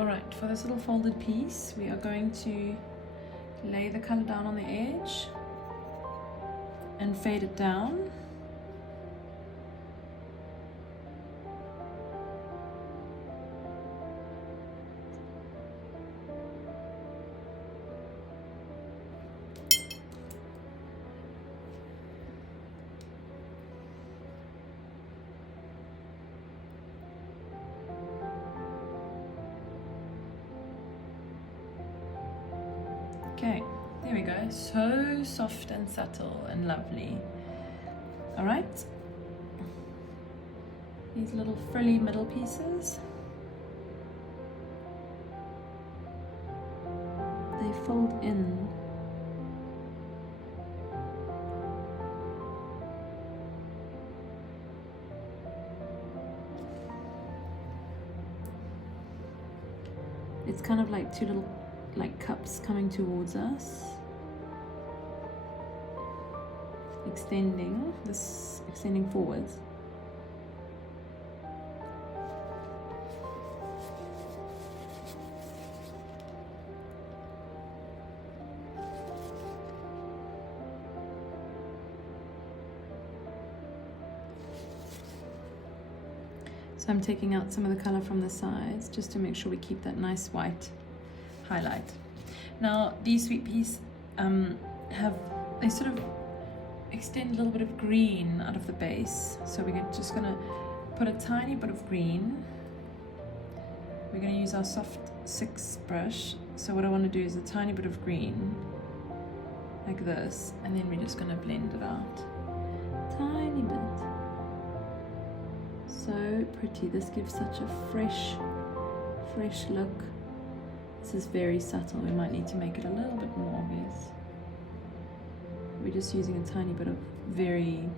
Alright, for this little folded piece, we are going to lay the colour down on the edge and fade it down. Okay, there we go. So soft and subtle and lovely. All right. These little frilly middle pieces. They fold in. It's kind of like two little cups coming towards us, extending forwards. So I'm taking out some of the color from the sides just to make sure we keep that nice white highlight. Now these sweet peas they sort of extend a little bit of green out of the base, so we're just gonna put a tiny bit of green. We're gonna use our soft 6 brush, so what I want to do is a tiny bit of green like this, and then we're just gonna blend it out tiny bit. So pretty. This gives such a fresh look. This is very subtle. We might need to make it a little bit more obvious. We're just using a tiny bit of very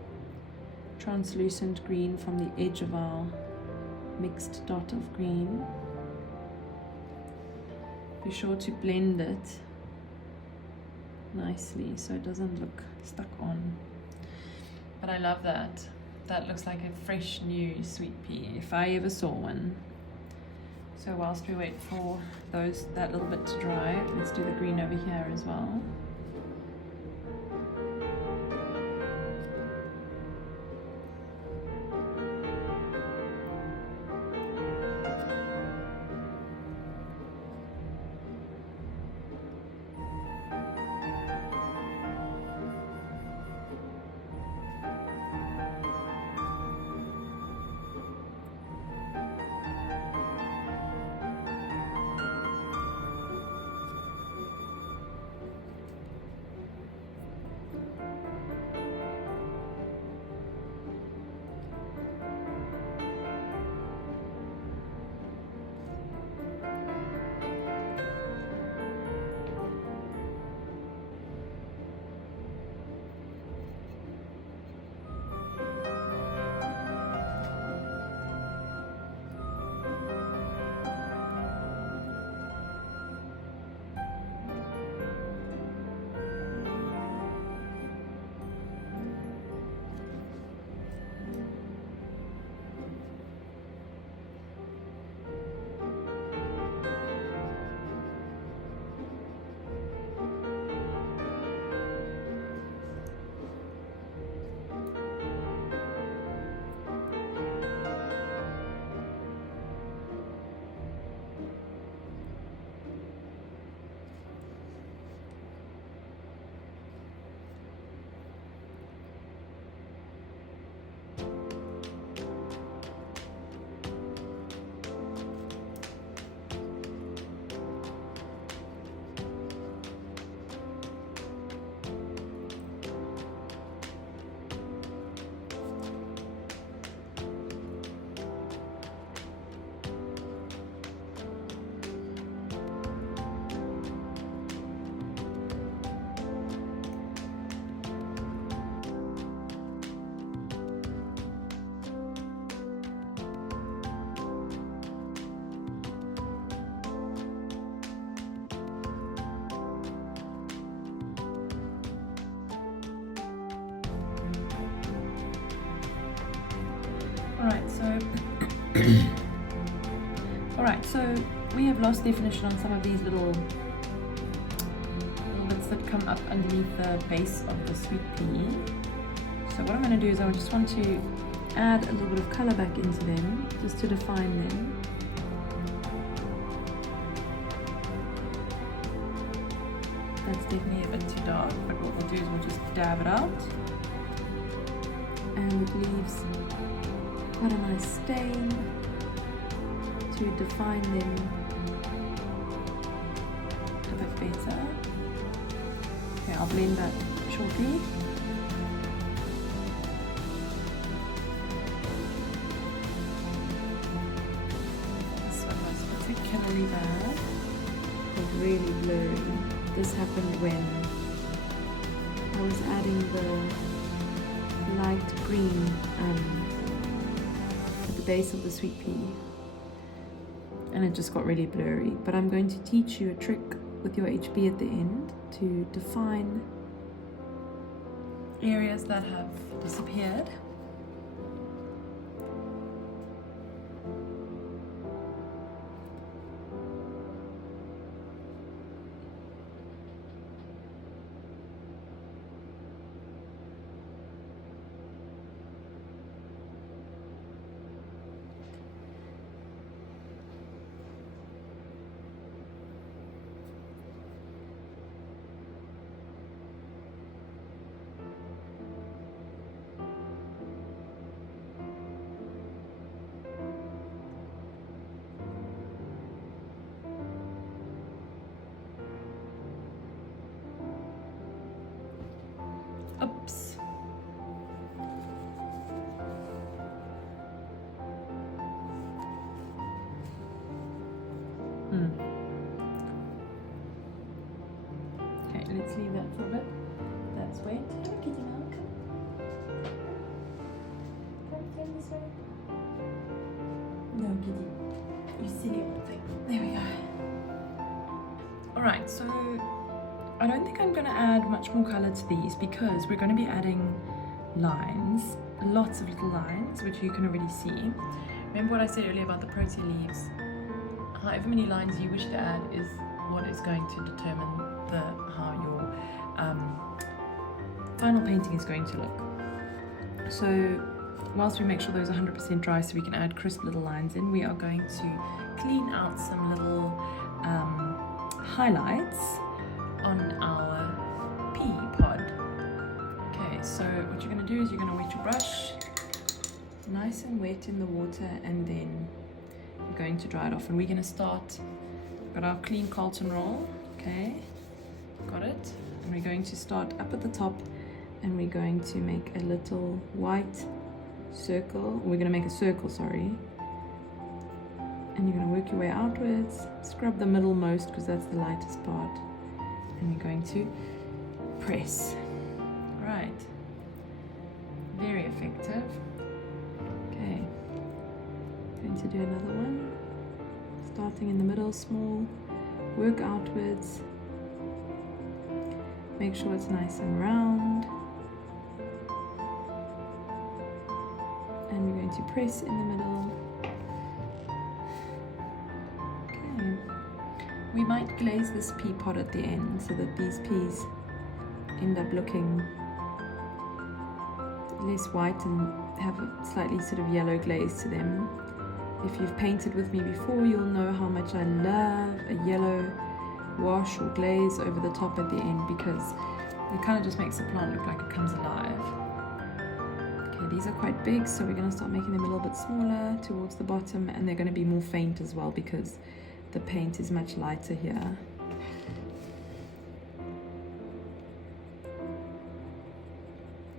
translucent green from the edge of our mixed dot of green. Be sure to blend it nicely so it doesn't look stuck on. But I love that. That looks like a fresh new sweet pea, if I ever saw one. So whilst we wait for that little bit to dry, let's do the green over here as well. Alright, so we have lost definition on some of these little bits that come up underneath the base of the sweet pea. So what I'm going to do is I just want to add a little bit of colour back into them, just to define them. That's definitely a bit too dark, but what we'll do is we'll just dab it out. And it leaves quite a nice stain to define them a bit better. Okay, I'll blend that shortly. This one was particularly bad. It was really blurry. This happened when I was adding the light green at the base of the sweet pea, and it just got really blurry. But I'm going to teach you a trick with your HB at the end to define areas that have disappeared. Oops. Okay, let's leave that for a bit. That's wet. Hello, kitty now. Come this way. No, kitty. You silly old thing. There we go. Alright, so I don't think I'm going to add much more colour to these because we're going to be adding lines, lots of little lines, which you can already see. Remember what I said earlier about the protea leaves? However many lines you wish to add is what is going to determine how your final painting is going to look. So whilst we make sure those are 100% dry so we can add crisp little lines in, we are going to clean out some little highlights on our pea pod. Okay, so what you're going to do is you're going to wet your brush nice and wet in the water, and then you're going to dry it off. And we're going to start, got our clean carlton roll, okay, got it, and we're going to start up at the top, and we're going to make a little white circle. We're going to make a circle, sorry, and you're going to work your way outwards, scrub the middlemost because that's the lightest part, and you're going to press. Right, very effective. Okay, going to do another one, starting in the middle, small, work outwards, make sure it's nice and round, and we're going to press in the middle. Okay, we might glaze this pea pod at the end so that these peas end up looking less white and have a slightly sort of yellow glaze to them. If you've painted with me before, you'll know how much I love a yellow wash or glaze over the top at the end, because it kind of just makes the plant look like it comes alive. Okay, these are quite big, so we're going to start making them a little bit smaller towards the bottom, and they're going to be more faint as well because the paint is much lighter here.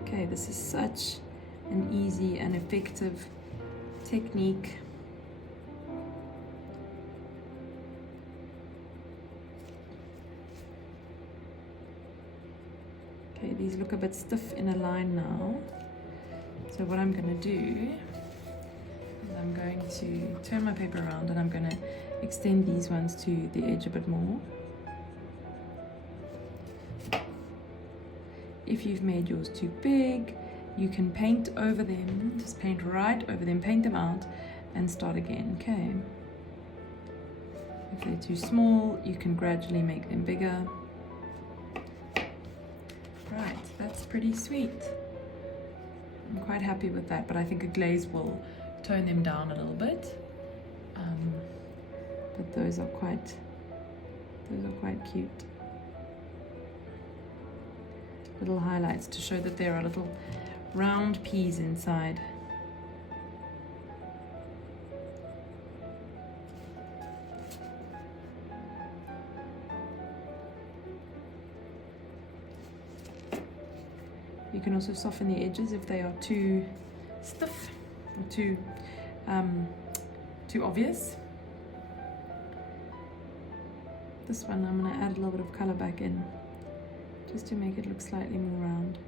Okay, this is such an easy and effective technique. Okay, these look a bit stiff in a line now. So what I'm going to do is I'm going to turn my paper around and I'm going to extend these ones to the edge a bit more. If you've made yours too big, you can paint over them, just paint right over them, paint them out, and start again, okay? If they're too small, you can gradually make them bigger. Right, that's pretty sweet. I'm quite happy with that, but I think a glaze will tone them down a little bit. But those are quite cute. Little highlights to show that there are little round peas inside. You can also soften the edges if they are too stiff or too obvious. This one I'm going to add a little bit of colour back in just to make it look slightly more round.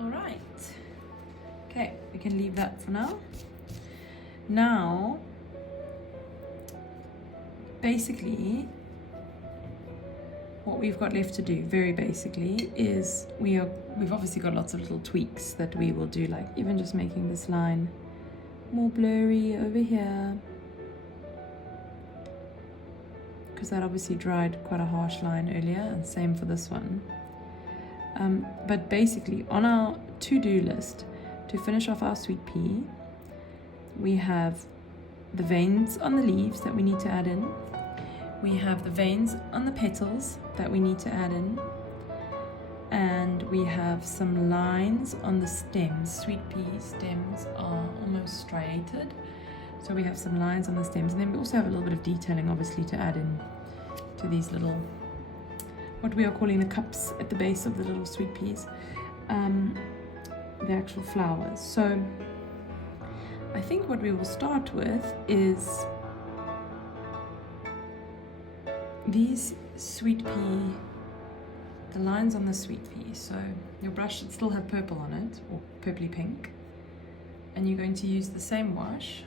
Alright, okay, we can leave that for now. Now, basically, what we've got left to do, very basically, is we've obviously got lots of little tweaks that we will do, like even just making this line more blurry over here, because that obviously dried quite a harsh line earlier, and same for this one. But basically, on our to-do list, to finish off our sweet pea, we have the veins on the leaves that we need to add in. We have the veins on the petals that we need to add in. And we have some lines on the stems. Sweet pea stems are almost striated. So we have some lines on the stems. And then we also have a little bit of detailing, obviously, to add in to these little, what we are calling the cups at the base of the little sweet peas. The actual flowers. So I think what we will start with is these sweet pea, the lines on the sweet pea. So your brush should still have purple on it, or purpley pink, and you're going to use the same wash,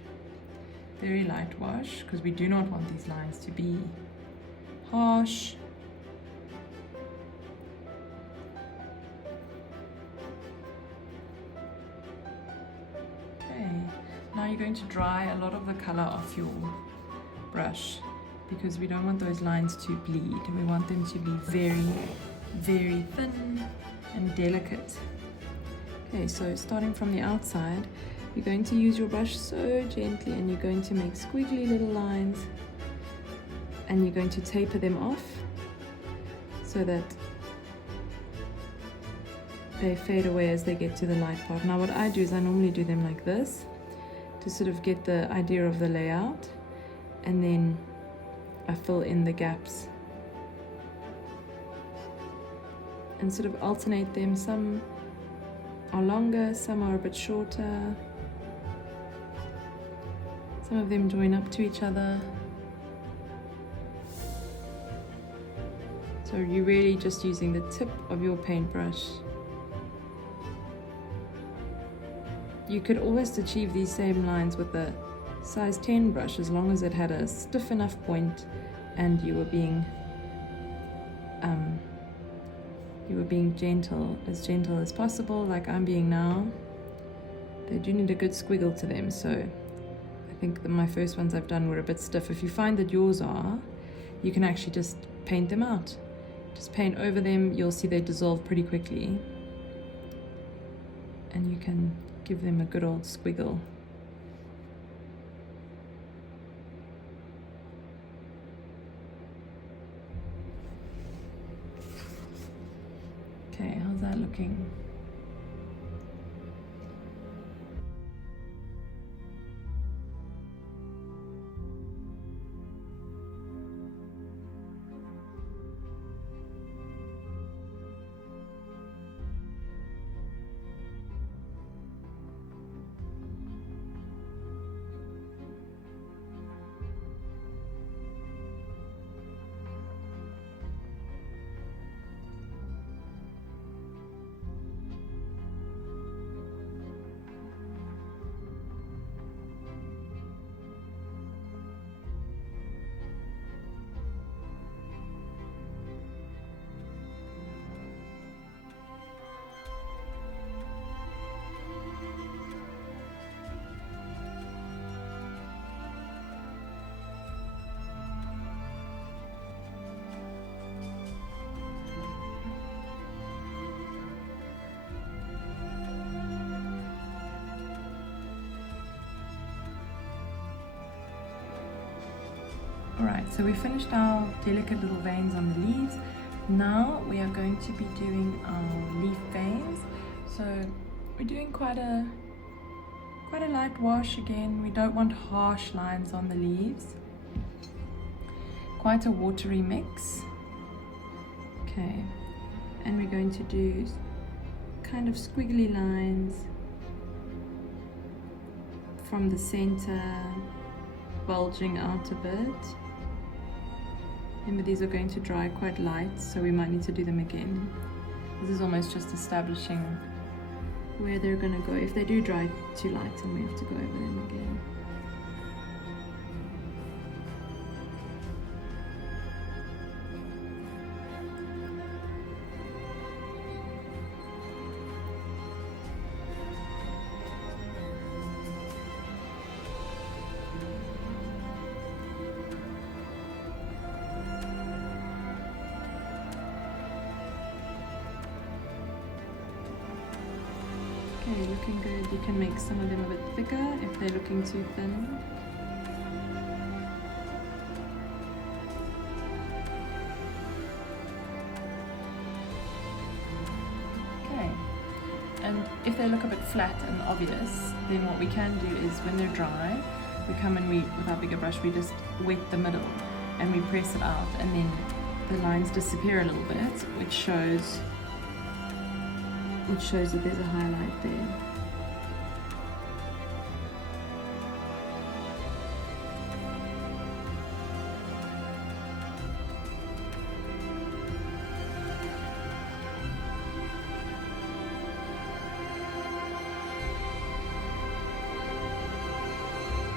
very light wash, because we do not want these lines to be harsh. Okay, now you're going to dry a lot of the color off your brush, because we don't want those lines to bleed. We want them to be very, very thin and delicate. Okay, so starting from the outside, you're going to use your brush so gently, and you're going to make squiggly little lines, and you're going to taper them off so that they fade away as they get to the light part. Now what I do is I normally do them like this to sort of get the idea of the layout, and then I fill in the gaps and sort of alternate them. Some are longer, some are a bit shorter. Some of them join up to each other. So you're really just using the tip of your paintbrush. You could always achieve these same lines with a size 10 brush, as long as it had a stiff enough point and you were being gentle as possible, like I'm being now. They do need a good squiggle to them, so I think my first ones I've done were a bit stiff. If you find that yours are, you can actually just paint them out. Just paint over them, you'll see they dissolve pretty quickly, and you can give them a good old squiggle. Okay, how's that looking? Alright, so we finished our delicate little veins on the leaves. Now we are going to be doing our leaf veins. So we're doing quite a light wash again. We don't want harsh lines on the leaves. Quite a watery mix. Okay, and we're going to do kind of squiggly lines from the center, bulging out a bit. Remember, these are going to dry quite light, so we might need to do them again. This is almost just establishing where they're going to go. If they do dry too light, then we have to go over them again. Okay, looking good. You can make some of them a bit thicker if they're looking too thin. Okay, and if they look a bit flat and obvious, then what we can do is when they're dry, we come and with our bigger brush, we just wet the middle and we press it out, and then the lines disappear a little bit, which shows that there's a highlight there.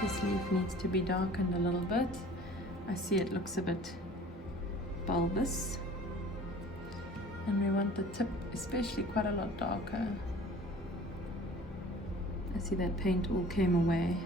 This leaf needs to be darkened a little bit. I see it looks a bit bulbous. And we want the tip especially quite a lot darker. I see that paint all came away.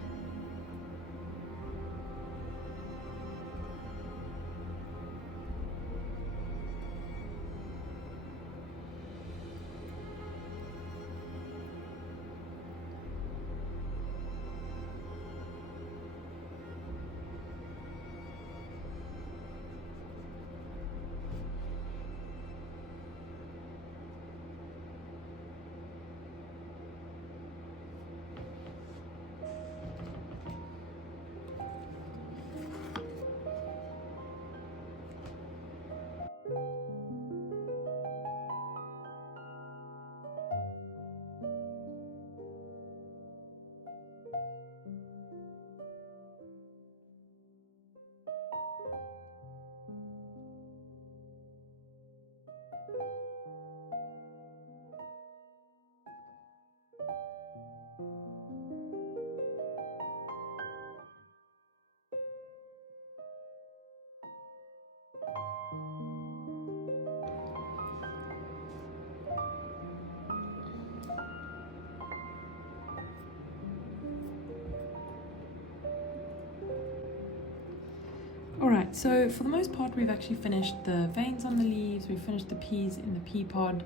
Alright, so for the most part we've actually finished the veins on the leaves, we've finished the peas in the pea pod,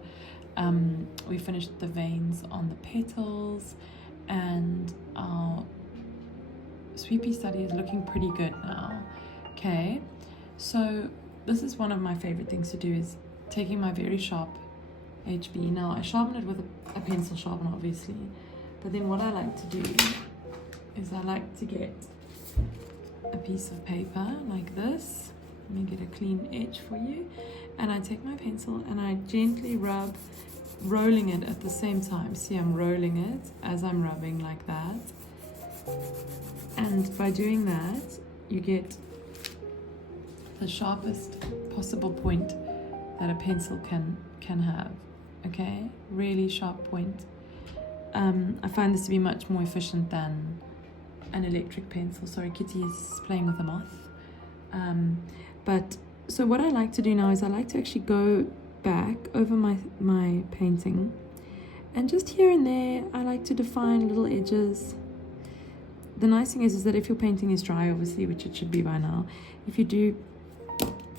we finished the veins on the petals, and our Sweet Pea study is looking pretty good now. Okay, so this is one of my favorite things to do, is taking my very sharp HB. Now I sharpen it with a pencil sharpener obviously, but then what I like to do is I like to get a piece of paper like this. Let me get a clean edge for you, and I take my pencil and I gently rub, rolling it at the same time. See, I'm rolling it as I'm rubbing like that, and by doing that you get the sharpest possible point that a pencil can have. Okay, really sharp point. I find this to be much more efficient than an electric pencil. Sorry, Kitty is playing with a moth. But so what I like to do now is I like to actually go back over my painting, and just here and there I like to define little edges. The nice thing is that if your painting is dry, obviously, which it should be by now, if you do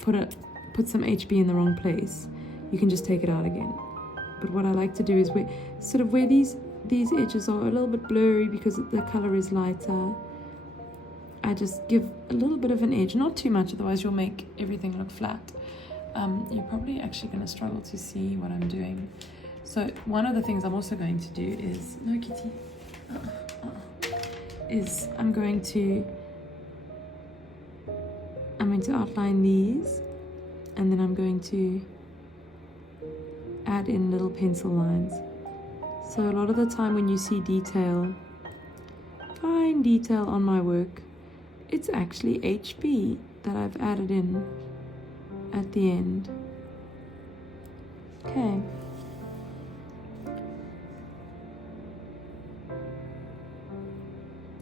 put some HB in the wrong place, you can just take it out again. But what I like to do is where these edges are a little bit blurry because the color is lighter, I just give a little bit of an edge, not too much, otherwise you'll make everything look flat. You're probably actually going to struggle to see what I'm doing. So one of the things I'm also going to do is, no kitty, is I'm going to outline these, and then I'm going to add in little pencil lines. So a lot of the time when you see detail, fine detail on my work, it's actually HB that I've added in at the end. Okay.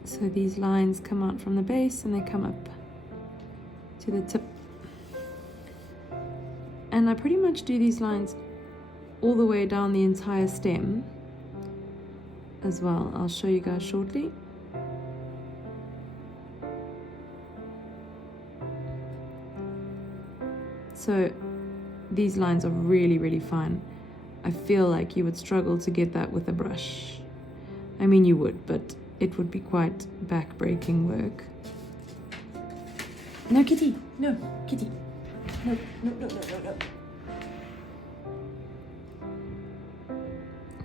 So these lines come out from the base and they come up to the tip. And I pretty much do these lines all the way down the entire stem as well. I'll show you guys shortly. So these lines are really, really fine. I feel like you would struggle to get that with a brush. I mean, you would, but it would be quite back-breaking work. No, kitty! No, kitty! No, no, no, no, no, no.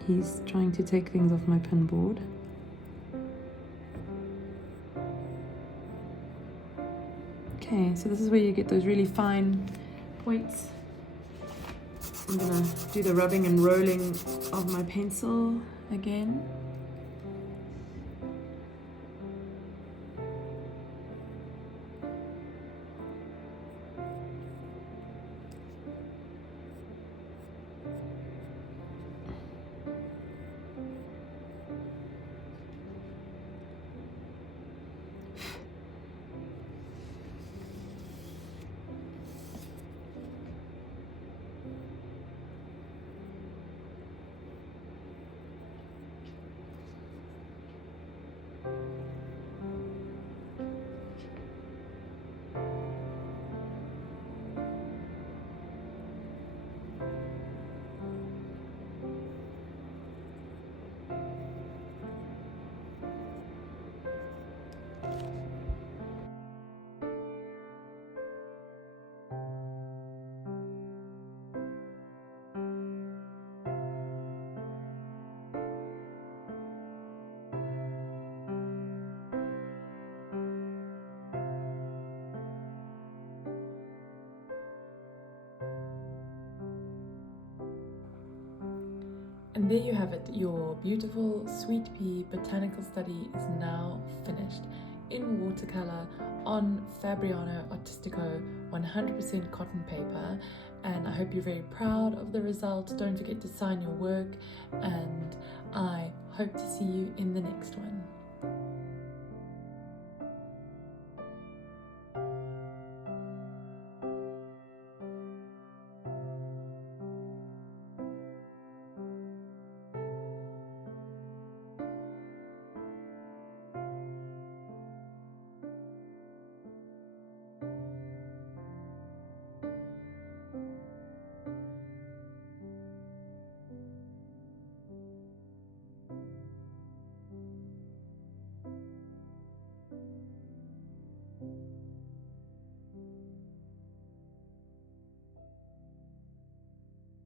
He's trying to take things off my pen board. Okay, so this is where you get those really fine points. I'm gonna do the rubbing and rolling of my pencil again. And there you have it, your beautiful Sweet Pea botanical study is now finished in watercolour on Fabriano Artistico 100% cotton paper, and I hope you're very proud of the result. Don't forget to sign your work, and I hope to see you in the next one.